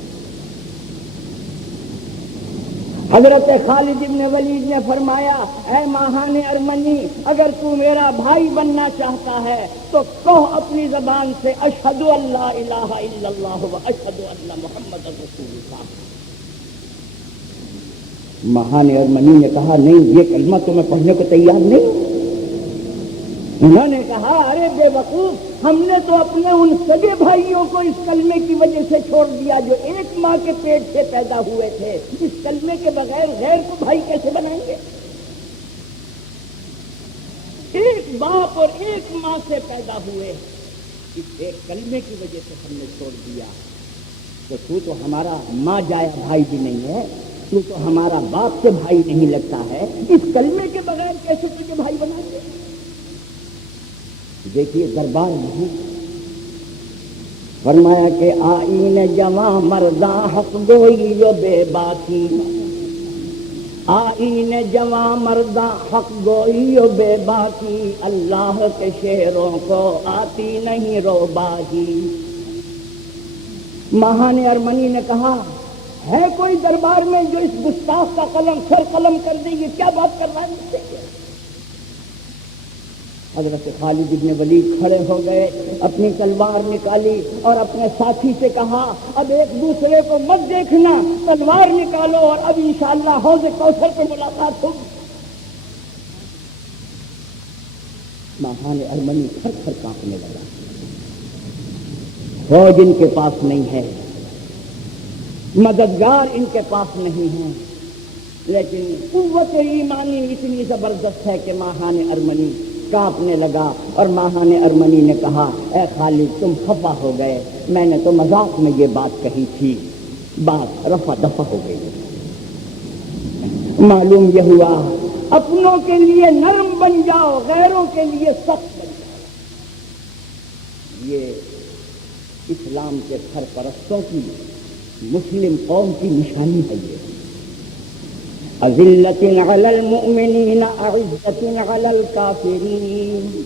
حضرت خالد ابن ولید نے فرمایا اے ماہان ارمنی، اگر تو میرا بھائی بننا چاہتا ہے تو کہو اپنی زبان سے اشہد ان لا الہ الا اللہ و اشہد ان محمد رسول اللہ۔ ماہان ارمنی نے کہا نہیں، یہ کلمہ تو میں پڑھنے کو تیار نہیں۔ انہوں نے کہا ارے بے وقوف، ہم نے تو اپنے ان سگے بھائیوں کو اس کلمے کی وجہ سے چھوڑ دیا جو ایک ماں کے پیٹ سے پیدا ہوئے تھے، اس کلمے کے بغیر غیر کو بھائی کیسے بنائیں گے؟ ایک باپ اور ایک ماں سے پیدا ہوئے، اس ایک کلمے کی وجہ سے ہم نے چھوڑ دیا، تو ہمارا ماں جایا بھائی بھی نہیں ہے، تو ہمارا باپ سے بھائی نہیں لگتا ہے، اس کلمے کے بغیر کیسے تجھے بھائی بنائیں گے؟ دیکھیے دربار میں فرمایا کہ آئین جواں مرداں حق گوئی و بے باکی، آئین جواں مرداں حق گوئی و بے باکی، اللہ کے شعروں کو آتی نہیں روباہی۔ ماہان ارمنی نے کہا ہے کوئی دربار میں جو اس گستاخ کا قلم سر قلم کر دے؟ یہ کیا بات کر رہا ہے؟ حضرت خالد ابن ولید کھڑے ہو گئے، اپنی تلوار نکالی اور اپنے ساتھی سے کہا اب ایک دوسرے کو مت دیکھنا، تلوار نکالو اور اب انشاءاللہ حوض کوثر پہ ملاقات ہوگی۔ ماہان ارمنی تھر تھر کانپنے لگا، فوج ان کے پاس نہیں ہے، مددگار ان کے پاس نہیں ہے، لیکن قوت ایمانی اتنی زبردست ہے کہ ماہان ارمنی کانپنے لگا۔ اور ماہان ارمنی نے کہا اے خالد تم خفا ہو گئے، میں نے تو مذاق میں یہ بات کہی تھی، بات رفع دفع ہو گئی۔ معلوم یہ ہوا اپنوں کے لیے نرم بن جاؤ، غیروں کے لیے سخت بن جاؤ۔ یہ اسلام کے سرپرستوں کی، مسلم قوم کی نشانی ہے۔ یہ اذلۃ علی المؤمنین اعزۃ علی الکافرین۔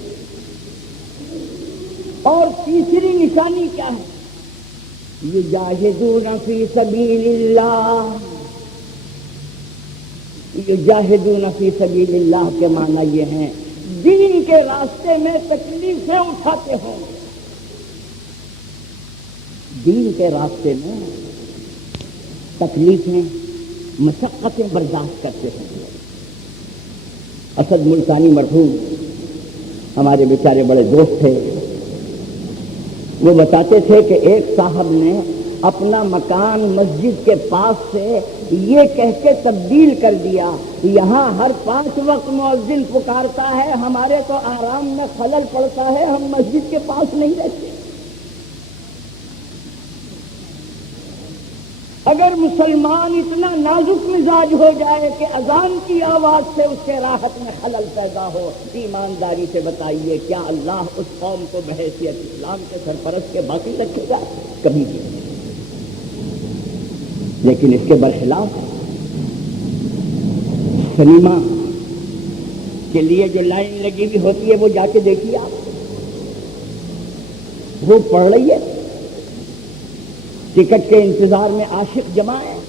اور تیسری نشانی کیا ہے؟ یجاہدون فی سبیل اللہ۔ یجاہدون فی سبیل اللہ کے معنی یہ ہیں دین کے راستے میں تکلیفیں اٹھاتے ہوں، دین کے راستے میں تکلیفیں، مشقتیں برداشت کرتے ہیں۔ اسد ملتانی مرحوم ہمارے بیچارے بڑے دوست تھے، وہ بتاتے تھے کہ ایک صاحب نے اپنا مکان مسجد کے پاس سے یہ کہہ کے تبدیل کر دیا یہاں ہر 5 وقت مؤذن پکارتا ہے، ہمارے تو آرام میں خلل پڑتا ہے، ہم مسجد کے پاس نہیں رہتے۔ اگر مسلمان اتنا نازک مزاج ہو جائے کہ اذان کی آواز سے اس کے راحت میں خلل پیدا ہو، ایمانداری سے بتائیے کیا اللہ اس قوم کو بحیثیت اسلام کے سرپرست کے باقی رکھے گا؟ کبھی نہیں۔ لیکن اس کے برخلاف سنیما کے لیے جو لائن لگی ہوئی ہوتی ہے وہ جا کے دیکھیے آپ، وہ پڑھ رہی ہے ٹکٹ کے انتظار میں عاشق جمع ہیں،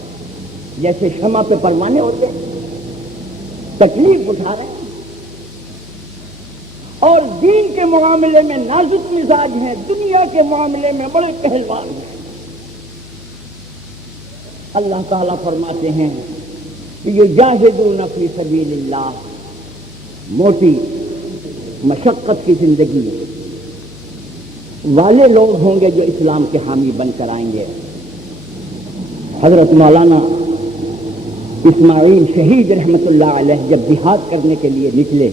جیسے شمع پہ پروانے ہوتے ہیں، تکلیف اٹھا رہے ہیں، اور دین کے معاملے میں نازک مزاج ہیں، دنیا کے معاملے میں بڑے پہلوان ہیں۔ اللہ تعالیٰ فرماتے ہیں کہ یہ یجاہدون فی سبیل اللہ، موٹی مشقت کی زندگی والے لوگ ہوں گے جو اسلام کے حامی بن کر آئیں گے۔ حضرت مولانا اسماعیل شہید رحمت اللہ علیہ جب جہاد کرنے کے لیے نکلے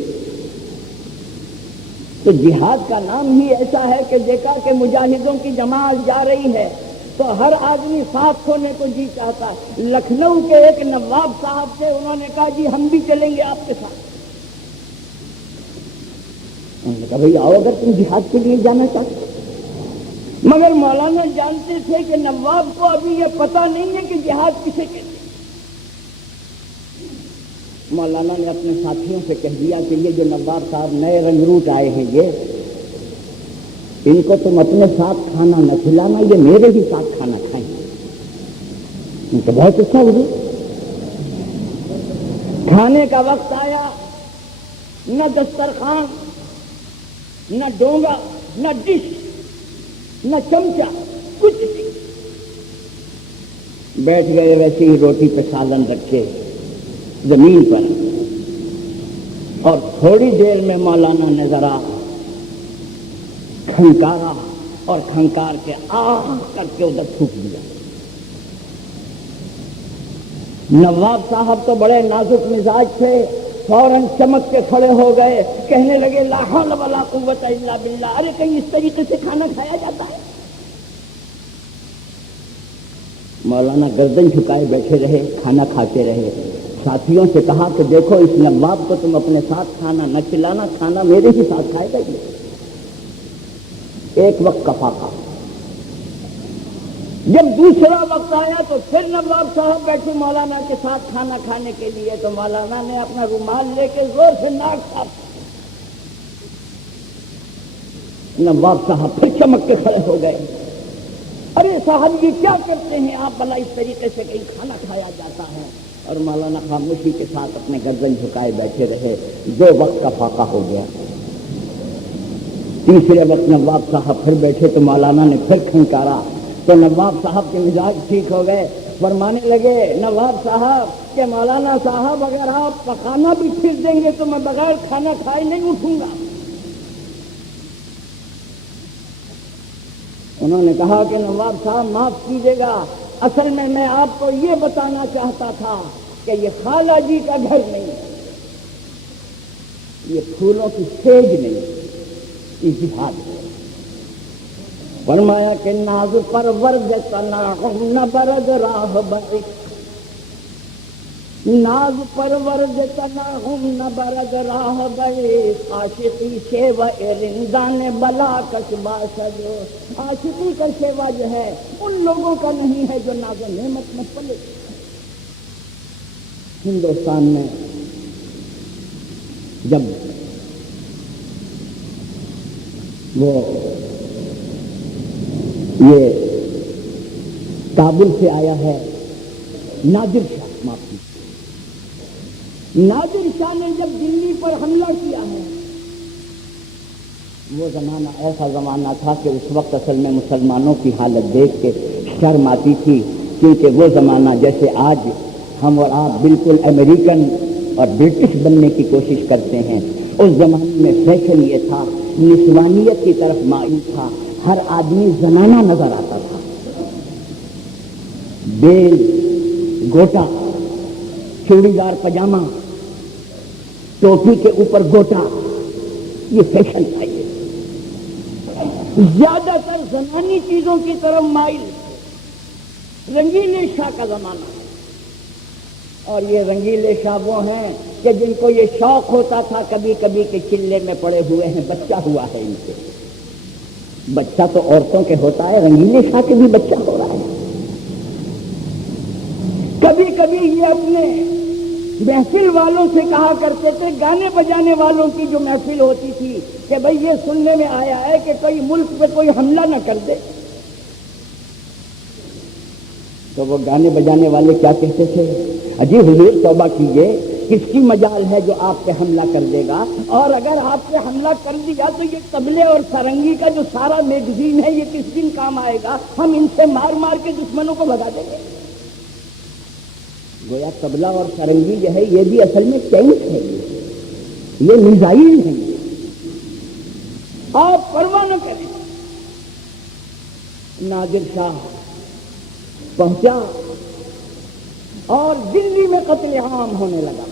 تو جہاد کا نام ہی ایسا ہے کہ دیکھا کہ مجاہدوں کی جماعت جا رہی ہے تو ہر آدمی ساتھ ہونے کو جی چاہتا ہے۔ لکھنؤ کے ایک نواب صاحب تھے، انہوں نے کہا جی ہم بھی چلیں گے آپ کے ساتھ۔ انہوں نے کہا بھئی آؤ اگر تم جہاد کے لیے جانا چاہتے۔ مگر مولانا جانتے تھے کہ نواب کو ابھی یہ پتہ نہیں ہے کہ جہاد کسے کہتے ہیں۔ مولانا نے اپنے ساتھیوں سے کہہ دیا کہ یہ جو نواب صاحب نئے رنگروٹ آئے ہیں، ان کو تم اپنے ساتھ کھانا نہ کھلانا، یہ میرے ہی ساتھ کھانا کھائیں۔ ان کو بہت اچھا حضور۔ کھانے کا وقت آیا، نہ دسترخوان، نہ ڈونگا، نہ ڈش، نہ چمچہ، کچھ نہیں۔ بیٹھ گئے ویسے ہی روٹی پہ سالن رکھے زمین پر، اور تھوڑی دیر میں مولانا نے ذرا کھنکارا اور کھنکار کے آہ کر کے ادھر تھوک دیا۔ نواب صاحب تو بڑے نازک مزاج تھے، فوراً چمک کے کھڑے ہو گئے، کہنے لگے لا حول ولا قوت الا باللہ۔ ارے کہیں اس طریقے سے کھانا کھایا جاتا ہے؟ مولانا گردن جھکائے بیٹھے رہے، کھانا کھاتے رہے۔ ساتھیوں سے کہا کہ دیکھو اس نواب کو تم اپنے ساتھ کھانا نہ کھلانا، کھانا میرے ہی ساتھ کھائے گا یہ۔ ایک وقت کا فاقہ۔ جب دوسرا وقت آیا تو پھر نواب صاحب بیٹھے مولانا کے ساتھ کھانا کھانے کے لیے، تو مولانا نے اپنا رومال لے کے زور سے ناک صاف۔ نواب صاحب پھر چمک کے کھڑے ہو گئے۔ ارے صاحب یہ کیا کرتے ہیں آپ، بھلا اس طریقے سے کہیں کھانا کھایا جاتا ہے؟ اور مولانا خاموشی کے ساتھ اپنے گردن جھکائے بیٹھے رہے۔ دو وقت کا فاقہ ہو گیا۔ تیسرے وقت نواب صاحب پھر بیٹھے تو مولانا نے پھر کھنکارا، تو نواب صاحب کے مزاج ٹھیک ہو گئے، فرمانے لگے نواب صاحب کہ مولانا صاحب اگر آپ پکانا بھی پھر دیں گے تو میں بغیر کھانا کھائے نہیں اٹھوں گا۔ انہوں نے کہا کہ نواب صاحب معاف کیجیے گا، اصل میں آپ کو یہ بتانا چاہتا تھا کہ یہ خالہ جی کا گھر نہیں، یہ پھولوں کی سیج نہیں، یہ جہاد ہے۔ فرمایا کہ ناز پرورد تناغم نہ برد راہ بعشق، ناز پرورد تناغم نہ برد راہ بعشق، عاشقی شیوہ رندان بلا کش باشد۔ عاشقی کا شیوا جو ہے ان لوگوں کا نہیں ہے جو ناز و نعمت میں پلے۔ ہندوستان میں جب وہ یہ کابل سے آیا ہے نادر شاہ، معافی، نادر شاہ نے جب دلی پر حملہ کیا ہے، وہ زمانہ ایسا زمانہ تھا کہ اس وقت اصل میں مسلمانوں کی حالت دیکھ کے شرم آتی تھی، کیونکہ وہ زمانہ جیسے آج ہم اور آپ بالکل امریکن اور برٹش بننے کی کوشش کرتے ہیں، اس زمانے میں فیشن یہ تھا، نسوانیت کی طرف مائل تھا، ہر آدمی زنانہ نظر آتا تھا، بیل، گوٹا، چوڑی دار پاجامہ، ٹوپی کے اوپر گوٹا، یہ فیشن تھا۔ یہ زیادہ تر زمانی چیزوں کی طرف مائل، رنگیلے شاہ کا زمانہ، اور یہ رنگیلے شاہ وہ ہیں کہ جن کو یہ شوق ہوتا تھا کبھی کبھی کہ چلے میں پڑے ہوئے ہیں، بچہ ہوا ہے ان سے۔ بچہ تو عورتوں کے ہوتا ہے، رنگیلے شاہ کے بھی بچہ ہو رہا ہے۔ کبھی کبھی یہ اپنے محفل والوں سے کہا کرتے تھے، گانے بجانے والوں کی جو محفل ہوتی تھی، کہ بھئی یہ سننے میں آیا ہے کہ کوئی ملک پہ کوئی حملہ نہ کر دے، تو وہ گانے بجانے والے کیا کہتے تھے؟ اجی حضور توبہ کیجئے، کس کی مجال ہے جو آپ پہ حملہ کر دے گا؟ اور اگر آپ پہ حملہ کر دیا تو یہ طبلے اور سرنگی کا جو سارا میگزین ہے یہ کس دن کام آئے گا؟ ہم ان سے مار مار کے دشمنوں کو بھگا دیں گے۔ گویا طبلہ اور سرنگی جو ہے یہ بھی اصل میں ٹینک ہے، یہ میزائل ہے، آپ پرواہ نہ کریں۔ نادر شاہ پہنچا اور دلی میں قتل عام ہونے لگا۔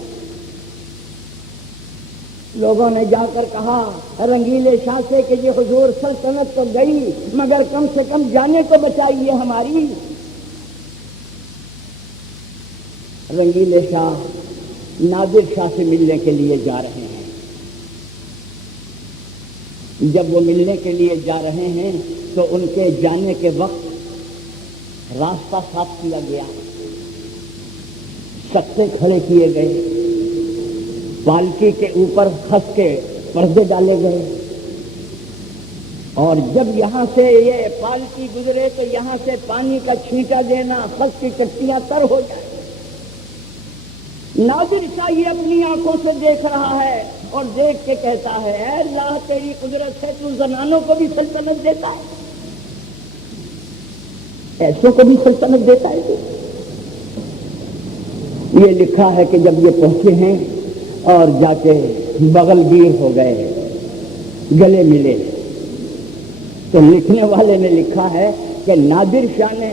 لوگوں نے جا کر کہا رنگیلے شاہ سے کہ یہ حضور سلطنت تو گئی مگر کم سے کم جانے تو بچائیے ہماری۔ رنگیلے شاہ نادر شاہ سے ملنے کے لیے جا رہے ہیں۔ جب وہ ملنے کے لیے جا رہے ہیں تو ان کے جانے کے وقت راستہ صاف کیا گیا، سکتے کھڑے کیے گئے، پالکی کے اوپر خس کے پردے ڈالے گئے، اور جب یہاں سے یہ پالکی گزرے تو یہاں سے پانی کا چھینٹا دینا، خس کی چٹیاں تر ہو جائیں۔ نادر شاہ یہ اپنی آنکھوں سے دیکھ رہا ہے اور دیکھ کے کہتا ہے اے اللہ تیری قدرت ہے، تو زنانوں کو بھی سلطنت دیتا ہے، ایسوں کو بھی سلطنت دیتا ہے۔ یہ لکھا ہے کہ جب یہ پہنچے ہیں اور جا کے بغل گیر ہو گئے، گلے ملے، تو لکھنے والے نے لکھا ہے کہ نادر شاہ نے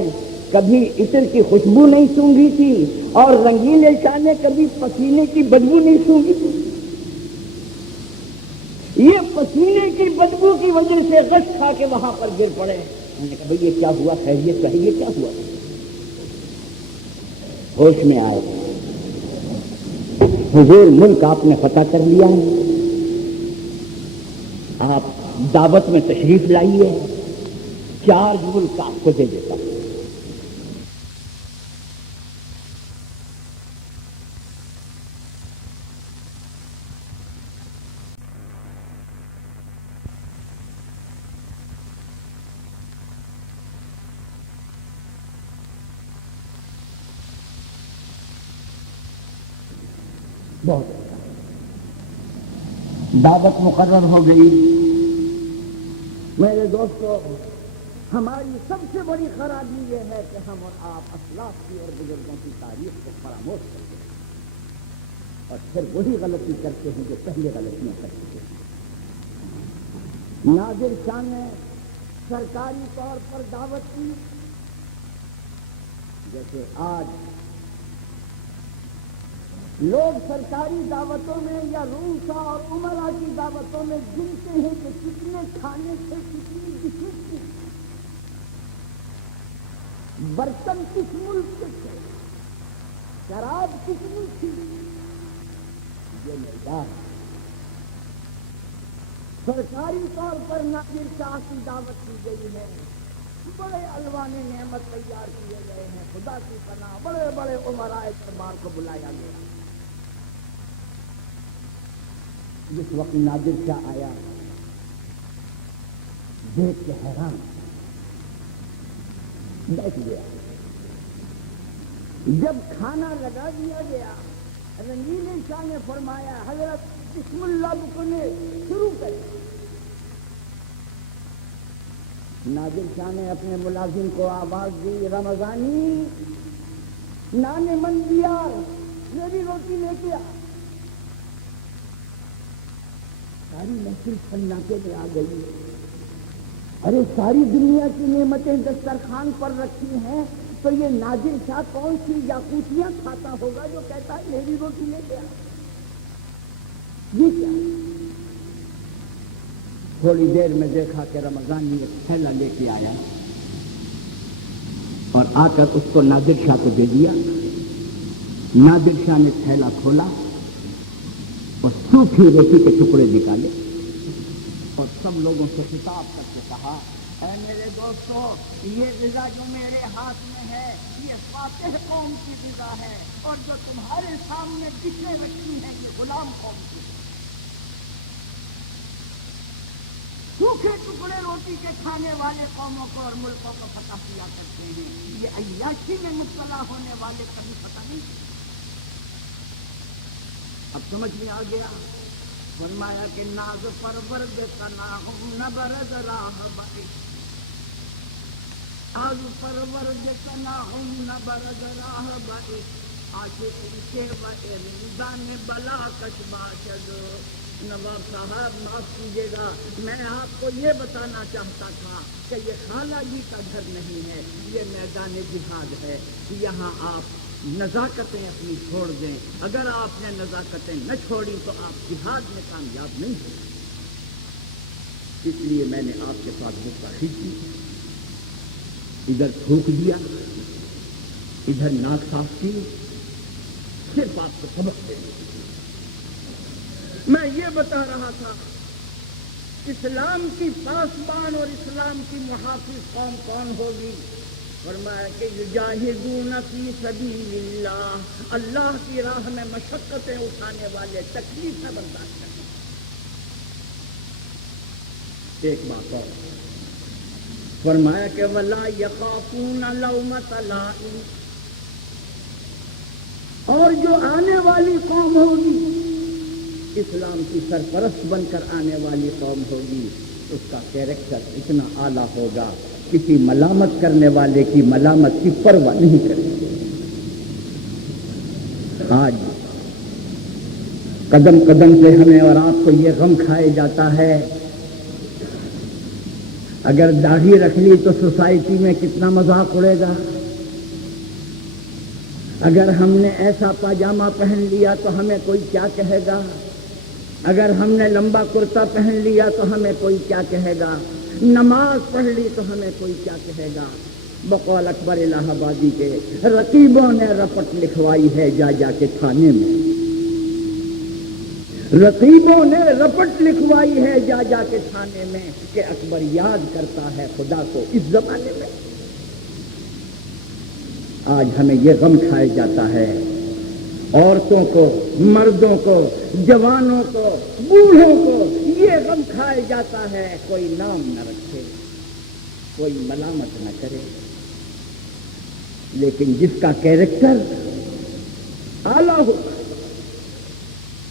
کبھی عطر کی خوشبو نہیں سونگھی تھی اور رنگیلے شاہ نے کبھی پسینے کی بدبو نہیں سونگھی تھی۔ یہ پسینے کی بدبو کی وجہ سے غش کھا کے وہاں پر گر پڑے۔ میں نے کہا بھئی یہ کیا ہوا؟ خیریت کہیے کیا ہوا؟ ہوش میں آئے، حضور ملک آپ نے فتح کر لیا ہے، آپ دعوت میں تشریف لائیے، 4 ملک آپ کو دے دیتا ہوں۔ بہت دعوت مقرر ہو گئی۔ میرے دوستو، ہماری سب سے بڑی خرابی یہ ہے کہ ہم اور آپ اسلاف کی اور بزرگوں کی تاریخ کو فراموش کرتے ہیں اور پھر وہی غلطی کرتے ہیں جو پہلے غلطیاں کر چکے ہیں۔ نادر شاہ نے سرکاری طور پر دعوت کی، جیسے آج لوگ سرکاری دعوتوں میں یا روسا اور عمرہ کی دعوتوں میں گنتے ہیں کہ کتنے کھانے سے، کتنی ڈشز تھی، برتن کس ملک سے تھے، شراب کتنی تھی۔ یہ معیار ہے۔ سرکاری طور پر نادر شاہ کی دعوت کی گئی ہے، بڑے الوان نعمت تیار کیے گئے ہیں، خدا کی پناہ بڑے بڑے عمرائے دربار کو بلایا گیا۔ جس وقت نادر شاہ آیا دیکھ کے حیران بیٹھ گیا۔ جب کھانا لگا دیا گیا، رنگیلے شاہ نے فرمایا حضرت بسم اللہ بکنے شروع کریں۔ نادر شاہ نے اپنے ملازم کو آواز دی رمضانی نان من دیار، میری روٹی لے کے آ۔ ساری محفل سناٹے میں آ گئی۔ ارے ساری دنیا کی نعمتیں دسترخوان پر رکھی ہیں تو یہ نادر شاہ کون سی یاقوتیاں کھاتا ہوگا جو کہتا ہے میری روٹی لے کے آ؟ یہ کیا؟ تھوڑی دیر میں دیکھا کہ رمضان ایک تھیلا لے کے آیا اور آ کر اس کو نادر شاہ کو دے دیا۔ نادر شاہ نے تھیلا کھولا اور سوکھی روٹی کے ٹکڑے نکالے اور سب لوگوں سے خطاب کر کے کہا اے میرے دوستو، یہ غذا جو میرے ہاتھ میں ہے یہ فاتح قوم کی غذا ہے، اور جو تمہارے سامنے ڈشیں رکھی ہیں یہ غلام قوم کی ہے۔ روکھے ٹکڑے روٹی کے کھانے والے قوموں کو اور ملکوں کو فتح کیا کرتے ہیں. یہ عیاشی میں مبتلا ہونے والے کبھی فتح نہیں. اب سمجھ میں آ گیا. فرمایا کہ ناز پرورد تناہم نہ برد راہ بائی، ناز پرورد تناہم نہ برد راہ بائی، عاشق کے وطن بلا کش باشد. نواب صاحب معاف کیجیے گا، میں آپ کو یہ بتانا چاہتا تھا کہ یہ خالہ جی کا گھر نہیں ہے، یہ میدان جہاد ہے. یہاں آپ نزاکتیں اپنی چھوڑ دیں. اگر آپ نے نزاکتیں نہ چھوڑی تو آپ جہاد میں کامیاب نہیں ہو. اس لیے میں نے آپ کے ساتھ گفتگو کی، ادھر تھوک دیا، ادھر ناک صاف کی، صرف آپ کو سبق دینے. میں یہ بتا رہا تھا اسلام کی پاسبان اور اسلام کی محافظ قوم کون ہوگی؟ فرمایا کہ یجاہدون فی سبیل اللہ، اللہ کی راہ میں مشقتیں اٹھانے والے، تکلیفیں برداشت کرنے. ایک بات اور فرمایا کہ ولا یخافون لومۃ لائم، اور جو آنے والی قوم ہوگی اسلام کی سرپرست بن کر آنے والی قوم ہوگی، اس کا کیریکٹر اتنا اعلیٰ ہوگا کسی ملامت کرنے والے کی ملامت کی پرواہ نہیں کرے. آج قدم قدم سے ہمیں اور آپ کو یہ غم کھائے جاتا ہے، اگر داڑھی رکھ لی تو سوسائٹی میں کتنا مذاق اڑے گا. اگر ہم نے ایسا پاجامہ پہن لیا تو ہمیں کوئی کیا کہے گا. اگر ہم نے لمبا کرتا پہن لیا تو ہمیں کوئی کیا کہے گا. نماز پڑھ لی تو ہمیں کوئی کیا کہے گا. بقول اکبر الہ آبادی کے رقیبوں نے رپٹ لکھوائی ہے جا جا کے تھانے میں. رقیبوں نے رپٹ لکھوائی ہے جا جا کے تھانے میں کہ اکبر یاد کرتا ہے خدا کو اس زمانے میں. آج ہمیں یہ غم کھایا جاتا ہے، عورتوں کو، مردوں کو، جوانوں کو، بوڑھوں کو یہ غم کھایا جاتا ہے. کوئی نام نہ رکھے، کوئی ملامت نہ کرے، لیکن جس کا کیریکٹر اعلیٰ ہو.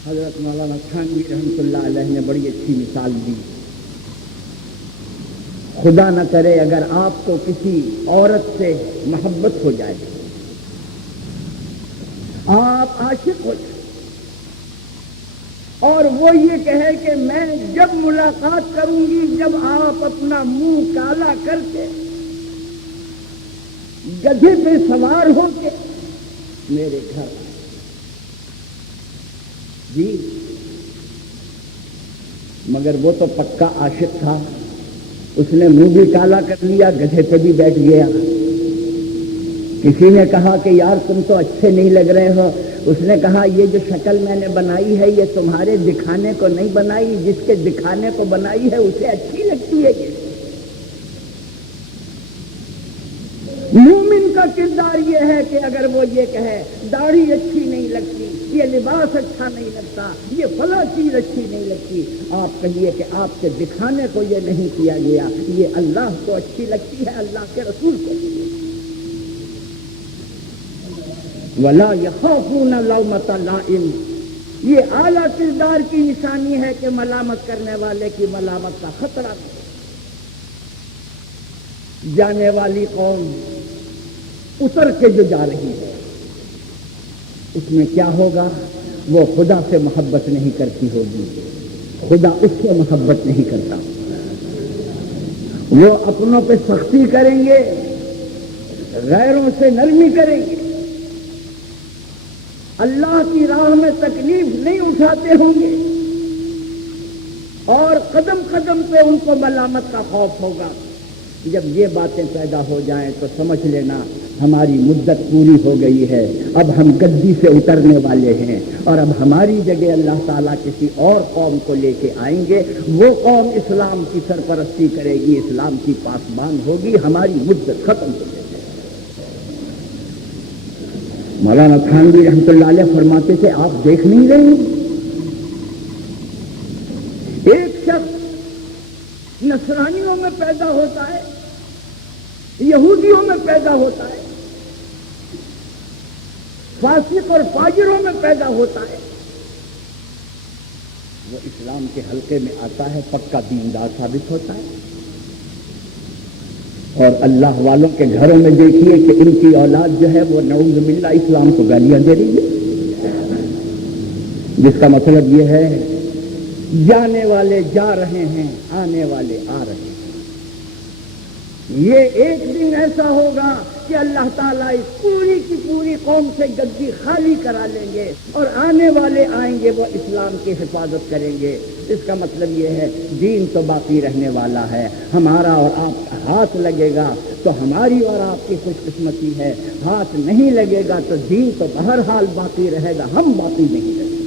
حضرت مولانا تھانوی رحمۃ اللہ علیہ نے بڑی اچھی مثال دی. خدا نہ کرے اگر آپ کو کسی عورت سے محبت ہو جائے، آپ عاشق ہو جائیں اور وہ یہ کہے کہ میں جب ملاقات کروں گی جب آپ اپنا منہ کالا کر کے گدھے پہ سوار ہو کے میرے گھر جی، مگر وہ تو پکا عاشق تھا، اس نے منہ بھی کالا کر لیا، گدھے پہ بھی بیٹھ گیا. کسی نے کہا کہ یار تم تو اچھے نہیں لگ رہے ہو. اس نے کہا یہ جو شکل میں نے بنائی ہے یہ تمہارے دکھانے کو نہیں بنائی، جس کے دکھانے کو بنائی ہے اسے اچھی لگتی ہے. مومن کا کردار یہ ہے کہ اگر وہ یہ کہے داڑھی اچھی نہیں لگتی، یہ لباس اچھا نہیں لگتا، یہ فلاں چیز اچھی نہیں لگتی، آپ کہیے کہ آپ کے دکھانے کو یہ نہیں کیا گیا، یہ اللہ کو اچھی لگتی ہے، اللہ کے رسول کو. وَلَا يَخَافُونَ لَوْمَةَ لَائِمٍ، یہ اعلیٰ کردار کی نشانی ہے کہ ملامت کرنے والے کی ملامت کا خطرہ. جانے والی قوم اتر کے جو جا رہی ہے اس میں کیا ہوگا؟ وہ خدا سے محبت نہیں کرتی ہوگی، خدا اس سے محبت نہیں کرتا. وہ اپنوں پہ سختی کریں گے، غیروں سے نرمی کریں گے، اللہ کی راہ میں تکلیف نہیں اٹھاتے ہوں گے، اور قدم قدم پہ ان کو ملامت کا خوف ہوگا. جب یہ باتیں پیدا ہو جائیں تو سمجھ لینا ہماری مدت پوری ہو گئی ہے، اب ہم گدی سے اترنے والے ہیں، اور اب ہماری جگہ اللہ تعالیٰ کسی اور قوم کو لے کے آئیں گے. وہ قوم اسلام کی سرپرستی کرے گی، اسلام کی پاسبان ہوگی، ہماری مدت ختم ہو جائے گی. مولانا تھانوی رحمۃ اللہ علیہ فرماتے تھے آپ دیکھ نہیں رہے، ایک شخص نصرانیوں میں پیدا ہوتا ہے، یہودیوں میں پیدا ہوتا ہے، فاسق اور فاجروں میں پیدا ہوتا ہے، وہ اسلام کے حلقے میں آتا ہے، پکا دیندار ثابت ہوتا ہے۔ اور اللہ والوں کے گھروں میں دیکھیے کہ ان کی اولاد جو ہے وہ نعوذ باللہ اسلام کو گالیاں دے رہی ہے، جس کا مطلب یہ ہے جانے والے جا رہے ہیں، آنے والے آ رہے ہیں۔ یہ ایک دن ایسا ہوگا کہ اللہ تعالیٰ اس پوری کی پوری قوم سے گدی خالی کرا لیں گے، اور آنے والے آئیں گے وہ اسلام کی حفاظت کریں گے۔ اس کا مطلب یہ ہے دین تو باقی رہنے والا ہے، ہمارا اور آپ کا ہاتھ لگے گا تو ہماری اور آپ کی خوش قسمتی ہے، ہاتھ نہیں لگے گا تو دین تو بہرحال باقی رہے گا، ہم باقی نہیں رہیں گے۔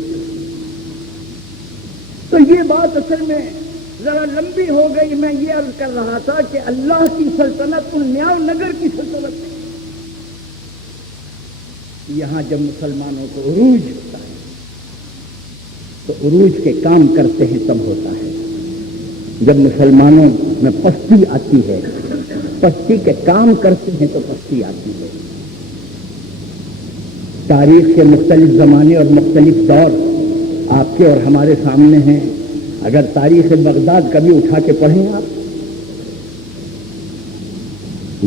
تو یہ بات اصل میں ذرا لمبی ہو گئی، میں یہ عرض کر رہا تھا کہ اللہ کی سلطنت المیاں نگر کی سلطنت ہے۔ یہاں جب مسلمانوں کو عروج ہوتا ہے تو عروج کے کام کرتے ہیں تب ہوتا ہے، جب مسلمانوں میں پستی آتی ہے، پستی کے کام کرتے ہیں تو پستی آتی ہے۔ تاریخ کے مختلف زمانے اور مختلف دور آپ کے اور ہمارے سامنے ہیں۔ اگر تاریخ بغداد کبھی اٹھا کے پڑھیں آپ،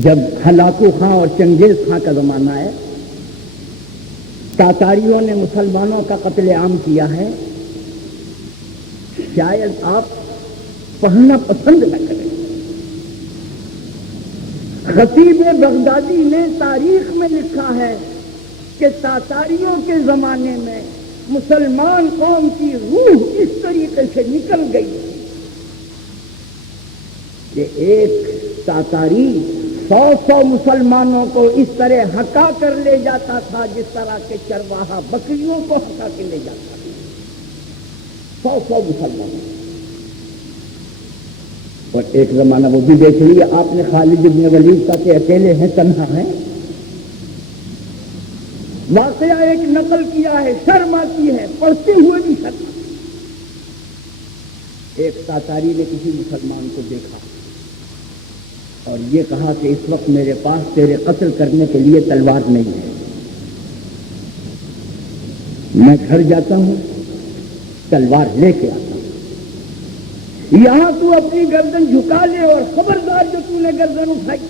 جب ہلاکو خاں اور چنگیز خاں کا زمانہ ہے، تاتاریوں نے مسلمانوں کا قتل عام کیا ہے، شاید آپ پڑھنا پسند نہ کریں۔ خطیب بغدادی نے تاریخ میں لکھا ہے کہ تاتاریوں کے زمانے میں مسلمان قوم کی روح اس طریقے سے نکل گئی کہ ایک تاتاری 100 مسلمانوں کو اس طرح ہکا کر لے جاتا تھا جس طرح کے چرواہا بکریوں کو ہکا کے لے جاتا تھا، 100 مسلمانوں۔ اور ایک زمانہ وہ بھی دیکھ لیے آپ نے خالد بن ولید کا کہ اکیلے ہیں، تنہا ہیں۔ واقعہ ایک نقل کیا ہے، شرم آتی ہے، پڑھتے ہوئے بھی شرم آتی ہے۔ ایک تاتاری نے کسی مسلمان کو دیکھا اور یہ کہا کہ اس وقت میرے پاس تیرے قتل کرنے کے لیے تلوار نہیں ہے، میں گھر جاتا ہوں تلوار لے کے آتا ہوں، یہاں تو اپنی گردن جھکا لے اور خبردار جو تو نے گردن اٹھائی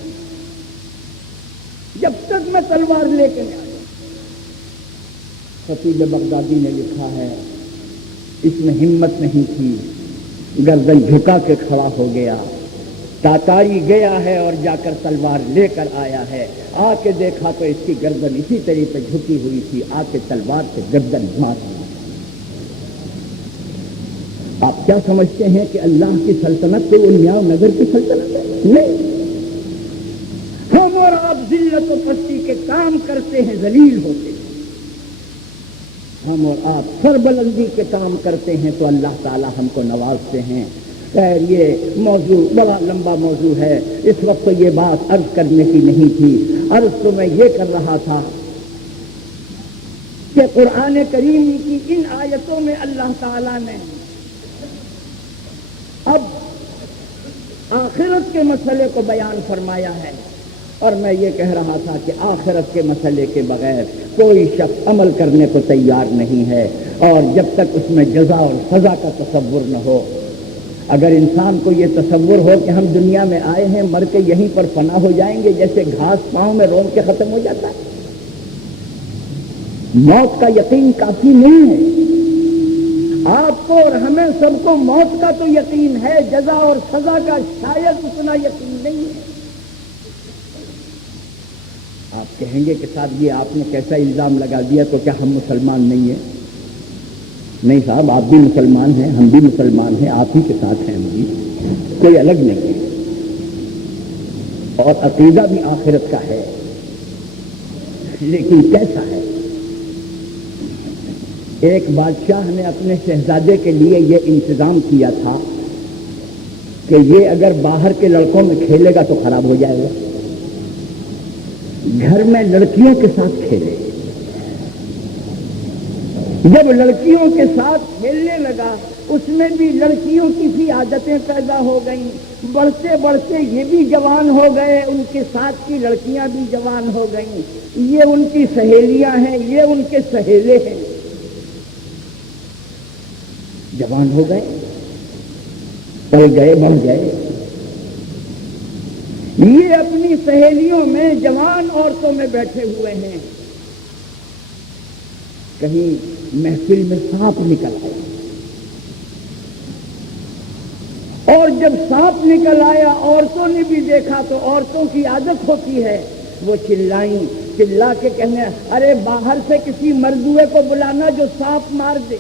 جب تک میں تلوار لے کے نہیں آیا۔ خطیب بغدادی نے لکھا ہے اس میں ہمت نہیں تھی، گردن جھکا کے کھڑا ہو گیا۔ تاتاری گیا ہے اور جا کر تلوار لے کر آیا ہے، آ کے دیکھا تو اس کی گردن اسی طریقے جھکی ہوئی تھی، آ کے تلوار سے گردن مار دی۔ آپ کیا سمجھتے ہیں کہ اللہ کی سلطنت تو المیاں نگر کی سلطنت ہے؟ نہیں، ہم اور آپ ذلت و پستی کے کام کرتے ہیں، ذلیل ہوتے ہیں۔ ہم اور آپ سربلندی کے کام کرتے ہیں تو اللہ تعالی ہم کو نوازتے ہیں۔ خیر یہ موضوع بڑا لمبا موضوع ہے، اس وقت تو یہ بات عرض کرنے کی نہیں تھی۔ عرض تو میں یہ کر رہا تھا کہ قرآن کریم کی ان آیتوں میں اللہ تعالی نے اب آخرت کے مسئلے کو بیان فرمایا ہے، اور میں یہ کہہ رہا تھا کہ آخرت کے مسئلے کے بغیر کوئی شخص عمل کرنے کو تیار نہیں ہے، اور جب تک اس میں جزا اور سزا کا تصور نہ ہو۔ اگر انسان کو یہ تصور ہو کہ ہم دنیا میں آئے ہیں، مر کے یہیں پر فنا ہو جائیں گے، جیسے گھاس پاؤں میں رون کے ختم ہو جاتا ہے، موت کا یقین کافی نہیں ہے۔ آپ کو اور ہمیں سب کو موت کا تو یقین ہے، جزا اور سزا کا شاید اتنا یقین نہیں ہے۔ آپ کہیں گے کہ صاحب یہ آپ نے کیسا الزام لگا دیا، تو کیا ہم مسلمان نہیں ہیں؟ نہیں صاحب، آپ بھی مسلمان ہیں، ہم بھی مسلمان ہیں، آپ ہی کے ساتھ ہیں، ہم بھی کوئی الگ نہیں ہے، اور عقیدہ بھی آخرت کا ہے، لیکن کیسا ہے؟ ایک بادشاہ نے اپنے شہزادے کے لیے یہ انتظام کیا تھا کہ یہ اگر باہر کے لڑکوں میں کھیلے گا تو خراب ہو جائے گا، گھر میں لڑکیوں کے ساتھ کھیلے۔ جب لڑکیوں کے ساتھ کھیلنے لگا، اس میں بھی لڑکیوں کی سی عادتیں پیدا ہو گئیں، بڑھتے بڑھتے یہ بھی جوان ہو گئے، ان کے ساتھ کی لڑکیاں بھی جوان ہو گئیں، یہ ان کی سہیلیاں ہیں، یہ ان کے سہیلے ہیں، جوان ہو گئے، پل گئے، بڑھ گئے۔ یہ اپنی سہیلیوں میں جوان عورتوں میں بیٹھے ہوئے ہیں، کہیں محفل میں سانپ نکل آیا، اور جب سانپ نکل آیا عورتوں نے بھی دیکھا تو عورتوں کی عادت ہوتی ہے، وہ چلائیں، چلا کے کہنے ارے باہر سے کسی مردوے کو بلانا جو سانپ مار دے،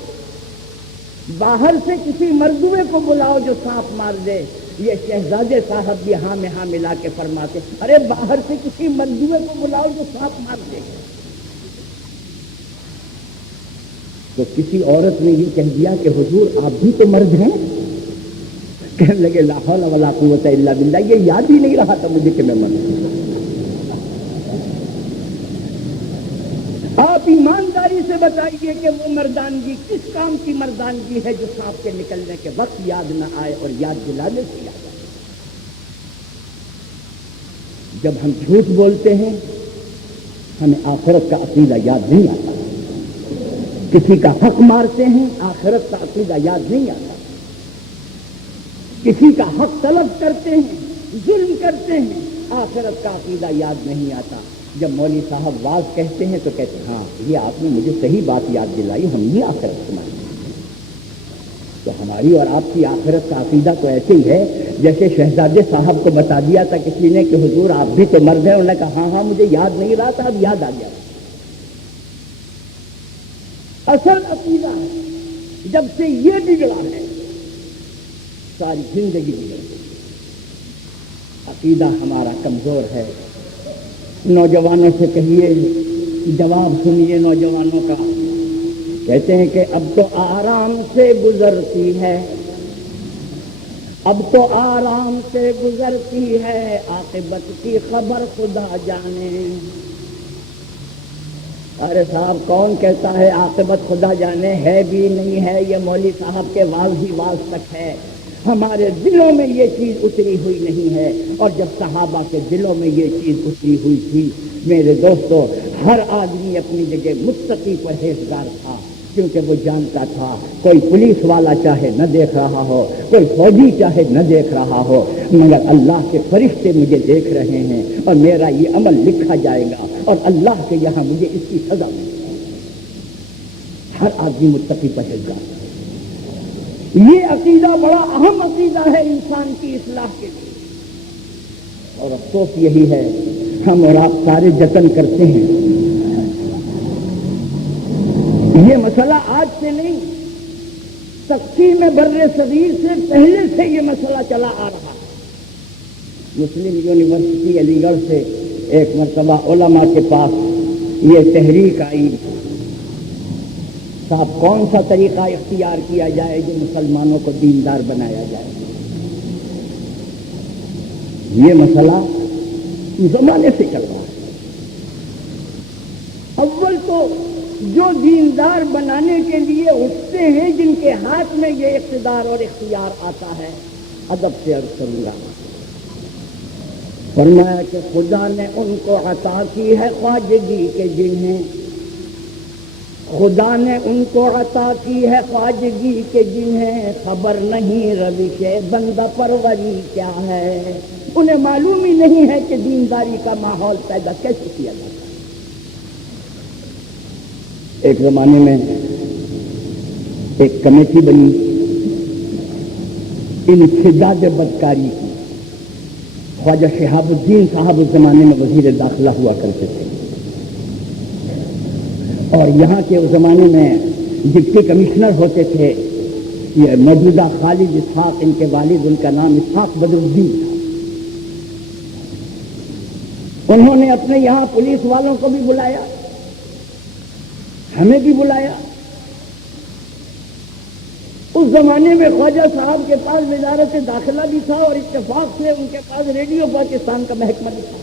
باہر سے کسی مردوے کو بلاؤ جو سانپ مار دے۔ یہ شہزادے صاحب بھی ہاں میں ہاں ملا کے فرماتے ارے باہر سے کسی مردوے کو بلاؤ جو سانپ مار دے۔ تو کسی عورت نے یہ کہہ دیا کہ حضور آپ بھی تو مرد ہیں؟ کہنے لگے لا حول ولا قوت الا باللہ، یہ یاد ہی نہیں رہا تھا مجھے کہ میں مرد ہوں۔ آپ ایمانداری سے بتائیے کہ وہ مردانگی کس کام کی مردانگی ہے جو سانپ کے نکلنے کے وقت یاد نہ آئے اور یاد دلانے سے یاد آئے۔ جب ہم جھوٹ بولتے ہیں ہمیں آخرت کا عقیدہ یاد نہیں آتا، کسی کا حق مارتے ہیں آخرت کا عقیدہ یاد نہیں آتا، کسی کا حق طلب کرتے ہیں، ظلم کرتے ہیں، آخرت کا عقیدہ یاد نہیں آتا۔ جب مولوی صاحب واز کہتے ہیں تو کہتے ہیں ہاں یہ آپ نے مجھے صحیح بات یاد دلائی، ہم یہ آخرت سنائیں۔ تو ہماری اور آپ کی آخرت کا عقیدہ تو ایسے ہی ہے جیسے شہزادے صاحب کو بتا دیا تھا کسی نے کہ حضور آپ بھی تو مرد ہیں، انہوں نے کہا ہاں ہاں مجھے یاد نہیں رہا تھا، اب یاد آ گیا۔ اصل عقیدہ ہے، جب سے یہ بگڑا ہے ساری زندگی بگڑ گئی۔ عقیدہ ہمارا کمزور ہے۔ نوجوانوں سے کہیے، جواب سنیے نوجوانوں کا، کہتے ہیں کہ اب تو آرام سے گزرتی ہے، اب تو آرام سے گزرتی ہے، عاقبت کی خبر خدا جانے۔ ارے صاحب کون کہتا ہے عاقبت خدا جانے؟ ہے بھی نہیں ہے، یہ مولوی صاحب کے واز ہی واز تک ہے، ہمارے دلوں میں یہ چیز اتری ہوئی نہیں ہے۔ اور جب صحابہ کے دلوں میں یہ چیز اتری ہوئی تھی میرے دوستو، ہر آدمی اپنی جگہ متقی پرہیزگار تھا، کیونکہ وہ جانتا تھا کوئی پولیس والا چاہے نہ دیکھ رہا ہو، کوئی فوجی چاہے نہ دیکھ رہا ہو، مگر اللہ کے فرشتے مجھے دیکھ رہے ہیں اور میرا یہ عمل لکھا جائے گا اور اللہ کے یہاں مجھے اس کی سزا ملے گی۔ ہر آدمی متقی پرہیزگار۔ یہ عقیدہ بڑا اہم عقیدہ ہے انسان کی اصلاح کے لیے، اور افسوس یہی ہے ہم اور آپ سارے جتن کرتے ہیں۔ یہ مسئلہ آج سے نہیں، تقسیم بر صغیر سے پہلے سے یہ مسئلہ چلا آ رہا ہے۔ مسلم یونیورسٹی علی گڑھ سے ایک مرتبہ علماء کے پاس یہ تحریک آئی، صاحب کون سا طریقہ اختیار کیا جائے جو مسلمانوں کو دیندار بنایا جائے۔ یہ مسئلہ زمانے سے چل رہا ہے۔ اول تو جو دیندار بنانے کے لیے اٹھتے ہیں، جن کے ہاتھ میں یہ اقتدار اور اختیار آتا ہے، ادب سے عرض کروں گا، فرمایا کہ خدا نے ان کو عطا کی ہے خواجگی کے جنہیں، خدا نے ان کو عطا کی ہے خواجگی کے جنہیں خبر نہیں روش بندہ پروری کیا ہے۔ انہیں معلوم ہی نہیں ہے کہ دینداری کا ماحول پیدا کیسے کیا جاتا ہے۔ ایک زمانے میں ایک کمیٹی بنی انسداد بدکاری کی، خواجہ شہاب الدین صاحب اس زمانے میں وزیر داخلہ ہوا کرتے تھے، اور یہاں کے اس زمانے میں ڈپٹی کمشنر ہوتے تھے یہ موجودہ خالد اسحاق، ان کے والد، ان کا نام اسحاق بدر الدین تھا۔ انہوں نے اپنے یہاں پولیس والوں کو بھی بلایا، ہمیں بھی بلایا۔ اس زمانے میں خواجہ صاحب کے پاس وزارت داخلہ بھی تھا اور اتفاق سے ان کے پاس ریڈیو پاکستان کا محکمہ بھی تھا۔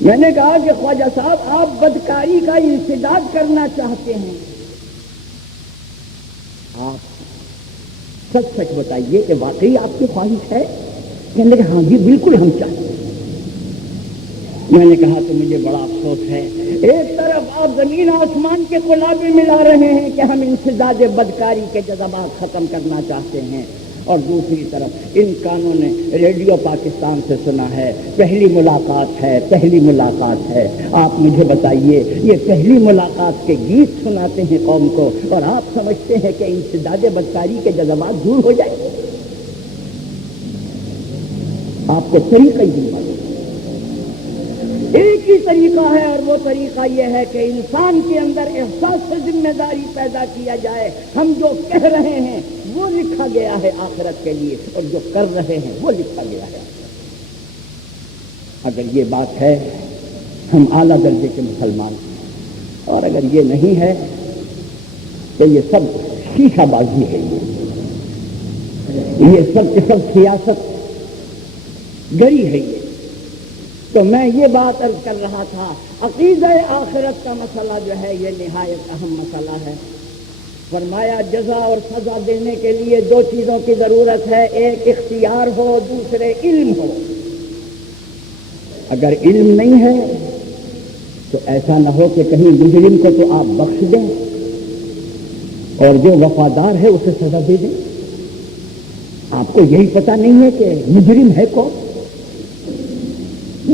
میں نے کہا کہ خواجہ صاحب آپ بدکاری کا انسداد کرنا چاہتے ہیں، سچ سچ بتائیے کہ واقعی آپ کی خواہش ہے؟ کہنے لگے ہاں جی بالکل ہم چاہتے ہیں۔ میں نے کہا تو مجھے بڑا افسوس ہے، ایک طرف آپ زمین آسمان کے قلابی ملا رہے ہیں کہ ہم انسداد بدکاری کے جذبات ختم کرنا چاہتے ہیں، اور دوسری طرف ان کانوں نے ریڈیو پاکستان سے سنا ہے پہلی ملاقات ہے، پہلی ملاقات ہے۔ آپ مجھے بتائیے، یہ پہلی ملاقات کے گیت سناتے ہیں قوم کو، اور آپ سمجھتے ہیں کہ انسداد بدکاری کے جذبات دور ہو جائیں؟ آپ کو طریقہ ہی معلوم، ایک ہی طریقہ ہے، اور وہ طریقہ یہ ہے کہ انسان کے اندر احساس سے ذمہ داری پیدا کیا جائے۔ ہم جو کہہ رہے ہیں وہ لکھا گیا ہے آخرت کے لیے، اور جو کر رہے ہیں وہ لکھا گیا ہے۔ اگر یہ بات ہے ہم اعلیٰ درجے کے مسلمان ہیں، اور اگر یہ نہیں ہے تو یہ سب شیشہ بازی ہے، یہ سب کے سب سیاست گری ہے۔ یہ تو میں یہ بات عرض کر رہا تھا، عقیدہ آخرت کا مسئلہ جو ہے یہ نہایت اہم مسئلہ ہے۔ فرمایا جزا اور سزا دینے کے لیے دو چیزوں کی ضرورت ہے، ایک اختیار ہو، دوسرے علم ہو۔ اگر علم نہیں ہے تو ایسا نہ ہو کہ کہیں مجرم کو تو آپ بخش دیں اور جو وفادار ہے اسے سزا دے دیں۔ آپ کو یہی پتہ نہیں ہے کہ مجرم ہے کون؟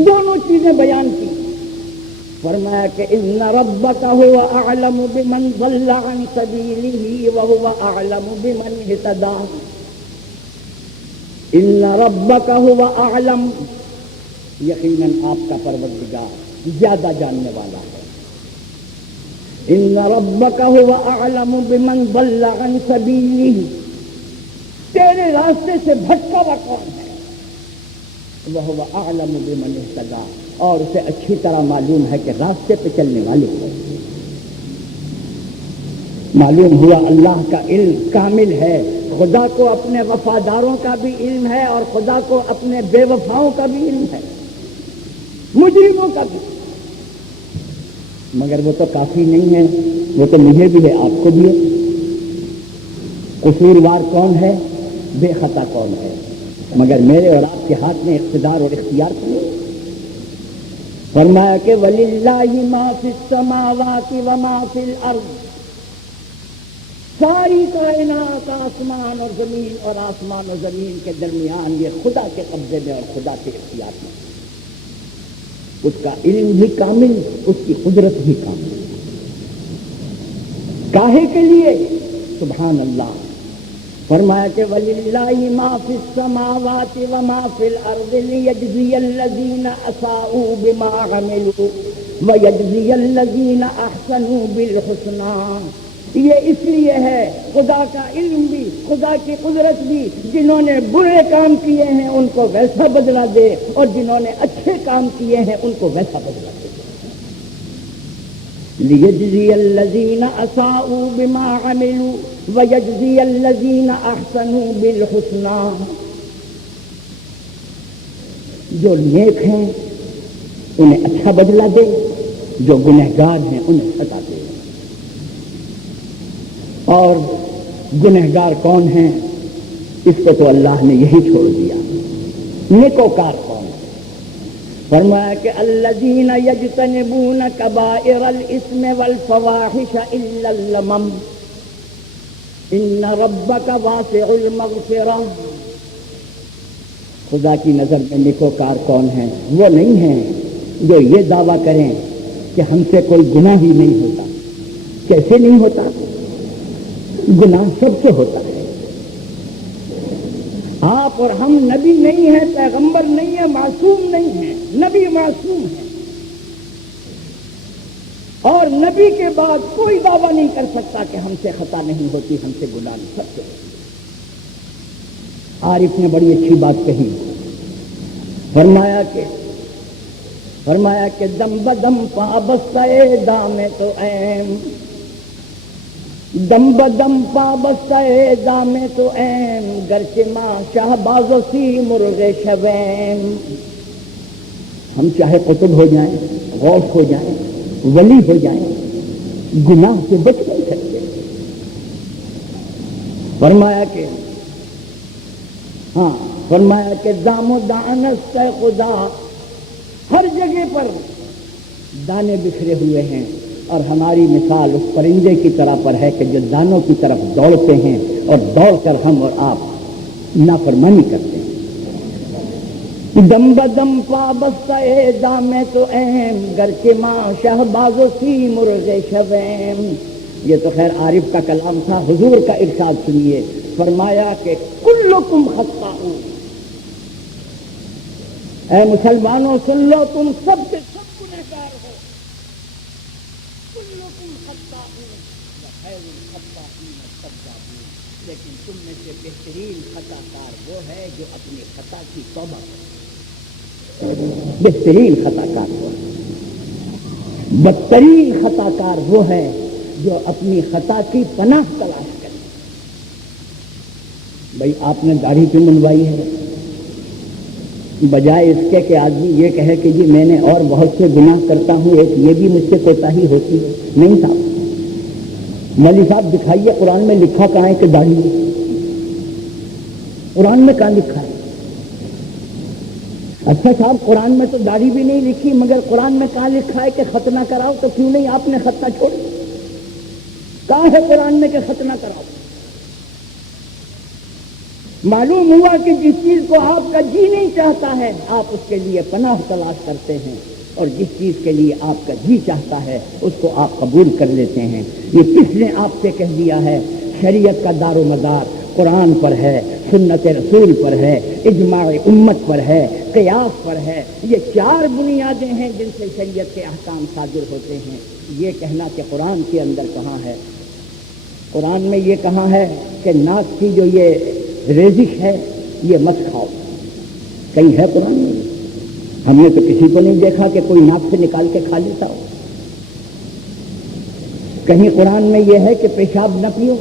دونوں چیزیں بیان کی۔ فرمایا کہ ان ربک هو اعلم بمن ضل عن سبیلہ وهو اعلم بمن اهتدی۔ ان ربک هو اعلم، یقیناً آپ کا پروردگار زیادہ جاننے والا ہے۔ ان ربک هو اعلم بمن ضل عن سبیلہ، تیرے راستے سے بھٹکا ہوا کون ہے؟ وَهُوَ أَعْلَمُ بِمَنِ اهْتَدَىٰ، اور اسے اچھی طرح معلوم ہے کہ راستے پہ چلنے والے کو معلوم ہوا۔ اللہ کا علم کامل ہے، خدا کو اپنے وفاداروں کا بھی علم ہے، اور خدا کو اپنے بے وفاؤں کا بھی علم ہے، مجرموں کا بھی۔ مگر وہ تو کافی نہیں ہے، وہ تو مجھے بھی ہے، آپ کو بھی ہے۔ قصوروار کون ہے، بے خطا کون ہے؟ مگر میرے اور آپ کے ہاتھ میں اقتدار اور اختیار نہیں۔ فرمایا کہ وَلِلَّهِ مَا فِي السَّمَاوَاتِ وَمَا فِي الْأَرْضِ، ساری کائنات آسمان اور زمین اور آسمان و زمین کے درمیان یہ خدا کے قبضے میں اور خدا کے اختیار میں۔ اس کا علم بھی کامل، اس کی قدرت بھی کامل۔ کاہے کے لیے؟ سبحان اللہ۔ فرمایا کہ وَلِلَّهِ مَا فِي السَّمَاوَاتِ وَمَا فِي الْأَرْضِ لِيَجْزِيَ الَّذِينَ أَسَاءُوا بِمَا عَمِلُوا وَيَجْزِيَ الَّذِينَ أَحْسَنُوا بِالْحُسْنَىٰ۔ یہ اس لیے ہے، خدا کا علم بھی، خدا کی قدرت بھی، جنہوں نے برے کام کیے ہیں ان کو ویسا بدلہ دے، اور جنہوں نے اچھے کام کیے ہیں ان کو ویسا بدلہ دے۔ لِيَجْزِيَ الَّذِينَ أَسَاءُوا بِمَا عَمِلُوا وَيَجْزِيَ الَّذِينَ أَحْسَنُوا بِالْحُسْنَىٰ۔ جو نیک ہیں انہیں اچھا بدلہ دے، جو گنہگار ہیں انہیں سزا دے۔ اور گنہگار کون ہیں؟ اس کو تو اللہ نے یہی چھوڑ دیا۔ نیکوکار کون ہے؟ فرمایا کہ الذین یجتنبون کبائر الاسم والفواحش الا اللمم ان ربک واسع المغفرہ۔ خدا کی نظر میں نیکوکار کون ہیں؟ وہ نہیں ہیں جو یہ دعویٰ کریں کہ ہم سے کوئی گناہ ہی نہیں ہوتا۔ کیسے نہیں ہوتا؟ گناہ سب سے ہوتا ہے۔ آپ اور ہم نبی نہیں ہیں، پیغمبر نہیں ہیں، معصوم نہیں ہیں۔ نبی معصوم ہے، اور نبی کے بعد کوئی دعویٰ نہیں کر سکتا کہ ہم سے خطا نہیں ہوتی، ہم سے گناہ نہیں، سب سے ہوتی۔ عارف نے بڑی اچھی بات کہی، فرمایا کہ دم بدم پابستہ دام تو ایم، دم بدم پابستہ دام تو ایم، گرچہ ماں شاہ باز سی مرغ شویم۔ ہم چاہے قطب ہو جائیں، غوث ہو جائیں، ولی ہو جائیں، گناہ سے بچ نہیں سکتے۔ فرمایا کہ ہاں فرمایا کہ دام و دانست خدا، ہر جگہ پر دانے بکھرے ہوئے ہیں، اور ہماری مثال اس پرندے کی طرح پر ہے کہ جو دانوں کی طرف دوڑتے ہیں اور دوڑ کر ہم اور آپ نافرمانی کرتے ہیں۔ دم بدم پابستہ دامے تو اہم گر کے ماں شہباز و سی مرغ شویم۔ یہ تو خیر عارف کا کلام تھا، حضور کا ارشاد سنیے، فرمایا کہ کلکم خطاؤ، اے مسلمانوں سن لو، تم سب سے سب گنہگار ہو، کلکم خطاؤ وخیر الخطائین التوابون، لیکن تم میں سے بہترین خطا کار وہ ہے جو اپنی خطا کی توبہ کرے، بہترین خطا کار وہ ہے، بدترین خطا کار وہ ہے جو اپنی خطا کی پناہ تلاش کرے۔ بھائی آپ نے داڑھی کیوں منڈوائی ہے؟ بجائے اس کے کہ آدمی یہ کہے کہ جی میں نے اور بہت سے گناہ کرتا ہوں، ایک یہ بھی مجھ سے کوتاہی ہوتی ہے۔ نہیں صاحب، مولوی صاحب دکھائیے قرآن میں لکھا کہاں ہے کہ داڑھی ہے؟ قرآن میں کہاں لکھا ہے؟ اچھا صاحب قرآن میں تو داڑھی بھی نہیں لکھی، مگر قرآن میں کہاں لکھا ہے کہ ختنہ کراؤ؟ تو کیوں نہیں آپ نے ختنہ چھوڑ دیا؟ کہاں ہے قرآن میں کہ ختنہ کراؤ؟ معلوم ہوا کہ جس چیز کو آپ کا جی نہیں چاہتا ہے آپ اس کے لیے پناہ تلاش کرتے ہیں، اور جس چیز کے لیے آپ کا جی چاہتا ہے اس کو آپ قبول کر لیتے ہیں۔ یہ کس نے آپ سے کہہ دیا ہے؟ شریعت کا دار و مدار قرآن پر ہے، سنت رسول پر ہے، اجماع امت پر ہے، قیاس پر ہے۔ یہ چار بنیادیں ہیں جن سے شریعت کے احکام صادر ہوتے ہیں۔ یہ کہنا کہ قرآن کے اندر کہاں ہے؟ قرآن میں یہ کہاں ہے کہ ناک کی جو یہ ریزش ہے یہ مت کھاؤ؟ کہیں ہے قرآن میں؟ ہم نے تو کسی کو نہیں دیکھا کہ کوئی ناک سے نکال کے کھا لیتا ہو۔ کہیں قرآن میں یہ ہے کہ پیشاب نہ پیو؟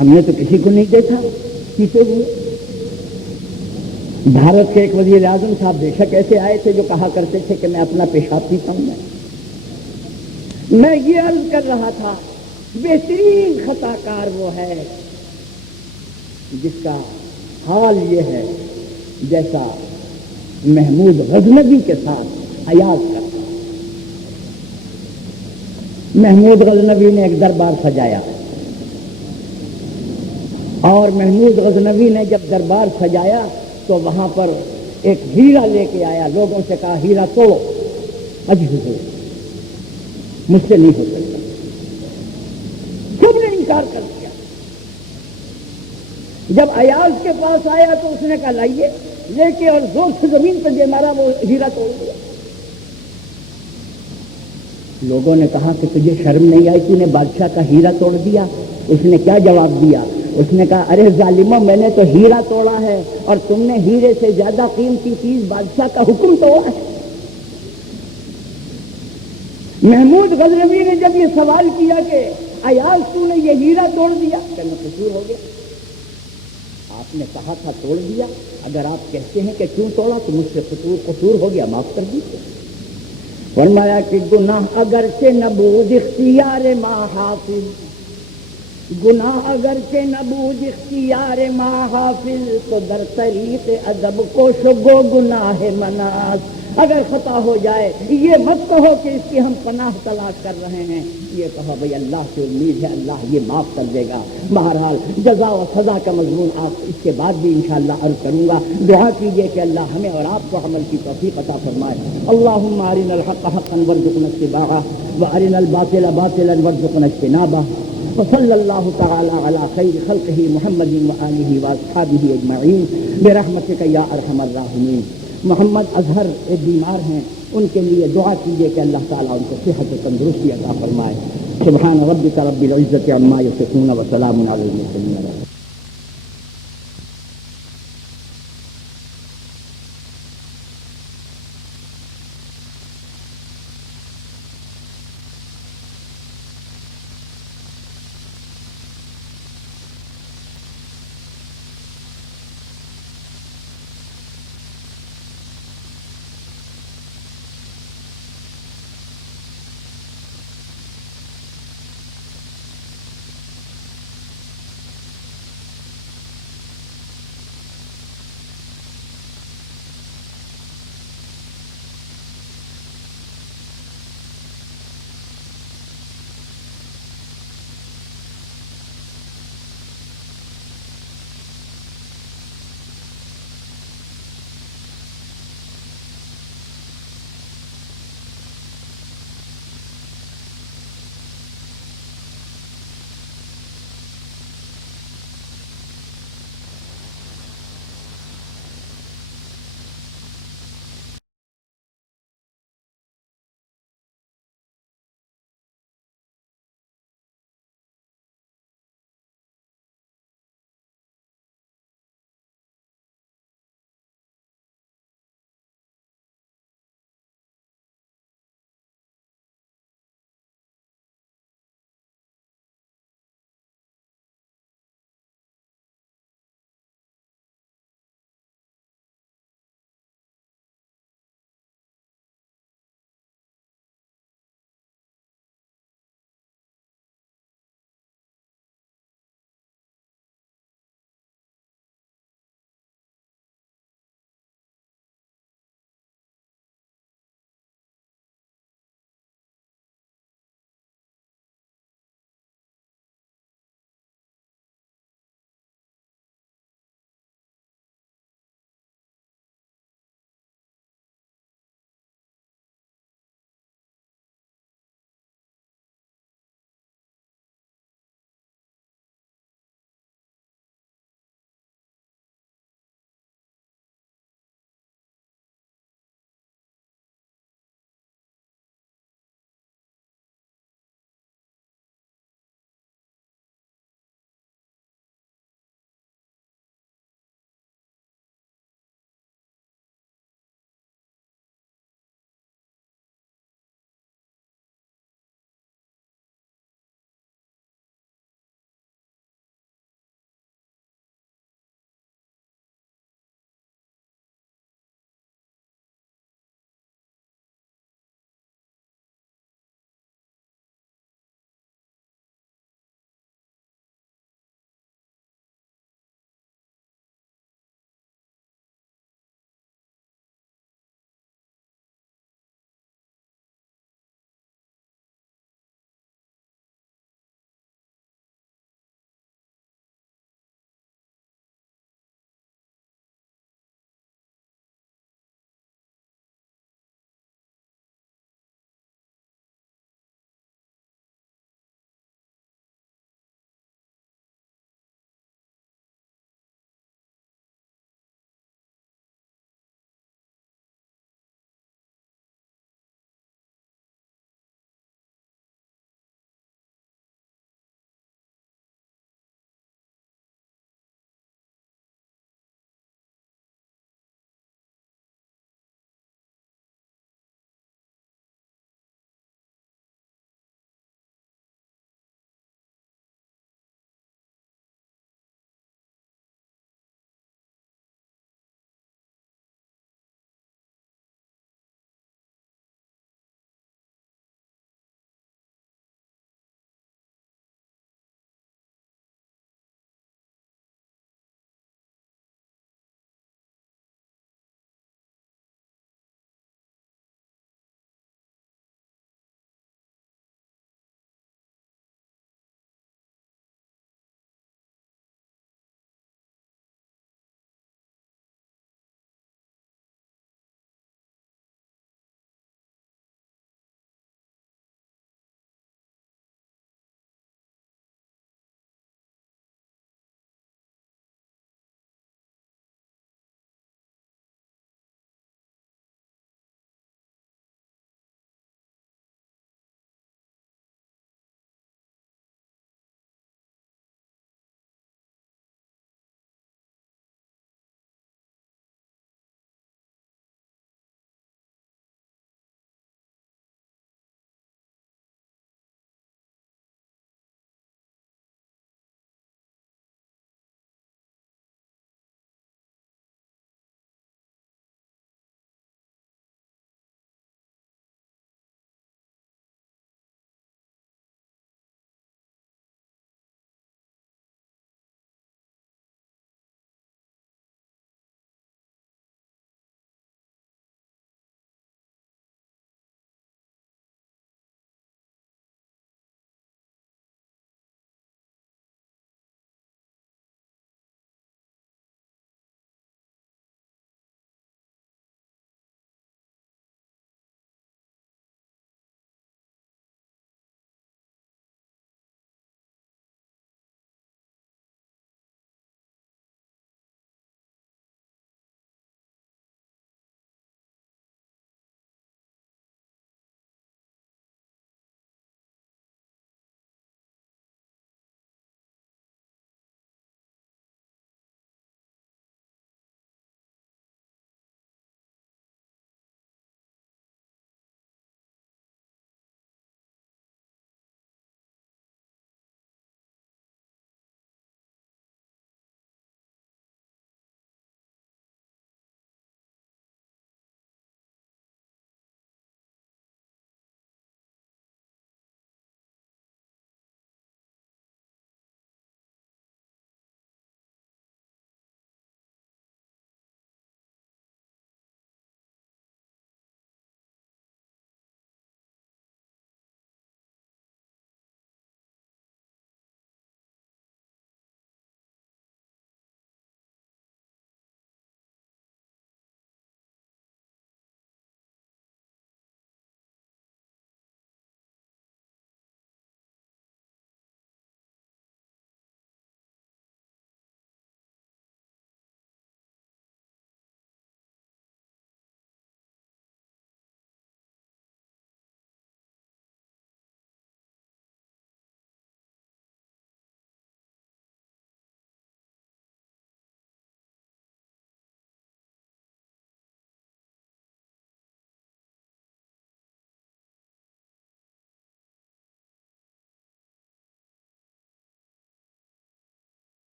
ہم نے تو کسی کو نہیں دیکھا پیتے ہوئے۔ بھارت کے ایک وزیر اعظم صاحب بے شک ایسے آئے تھے جو کہا کرتے تھے کہ میں اپنا پیشاب پیتا ہوں۔ میں یہ عرض کر رہا تھا بہترین خطا کار وہ ہے جس کا حال یہ ہے جیسا محمود غزنوی کے ساتھ ایاز کرتا۔ محمود غزنوی نے ایک دربار سجایا، اور محمود غزنوی نے جب دربار سجایا تو وہاں پر ایک ہیرا لے کے آیا، لوگوں سے کہا ہیرا توڑو، اجھو مجھ سے نہیں ہو سکتا۔ سب نے انکار کر دیا۔ جب ایاز کے پاس آیا تو اس نے کہا لائیے، لے کے اور زور سے زمین پہ دے مارا، وہ ہیرا توڑ دیا۔ لوگوں نے کہا کہ تجھے شرم نہیں آئی، تو نے بادشاہ کا ہیرا توڑ دیا؟ اس نے کیا جواب دیا؟ اس نے کہا ارے ظالموں، میں نے تو ہیرا توڑا ہے اور تم نے ہیرے سے زیادہ قیمتی چیز بادشاہ کا حکم توڑا ہے۔ محمود غزنوی نے جب یہ سوال کیا کہ ایاز تو نے یہ ہیرا توڑ دیا، کہنا قصور ہو گیا، آپ نے کہا تھا توڑ دیا، اگر آپ کہتے ہیں کہ کیوں توڑا تو مجھ سے قصور ہو گیا، معاف کر دیجیے۔ فرمایا کہ گناہ اگرچہ نبود اختیار ما حافظ، گناہ اگرچہ نبود اختیار ما حافظ، تو در طریق ادب کو شگو گناہ مناس۔ اگر خطا ہو جائے یہ مت کہو کہ اس کی ہم پناہ تلاش کر رہے ہیں، یہ کہو بھئی اللہ سے امید ہے اللہ یہ معاف کر دے گا۔ بہرحال جزا و سزا کا مضمون آپ اس کے بعد بھی انشاءاللہ عرض کروں گا۔ دعا کیجئے کہ اللہ ہمیں اور آپ کو عمل کی توفیق عطا فرمائے۔ اللہم ارنا الحق حقا وارزقنا اتباعہ وارنا الباطل باطلا وارزقنا اجتنابہ، وصلی اللہ تعالی علی خیر خلقہ محمد وآلہ واصحابہ اجمعین برحمتک یا ارحم الراحمین۔ محمد اظہر ایک بیمار ہیں، ان کے لیے دعا کیجیے کہ اللہ تعالیٰ ان کو صحت و تندرستی عطا فرمائے۔ سبحان ربک رب العزت عما یصفون وسلام علی المرسلین۔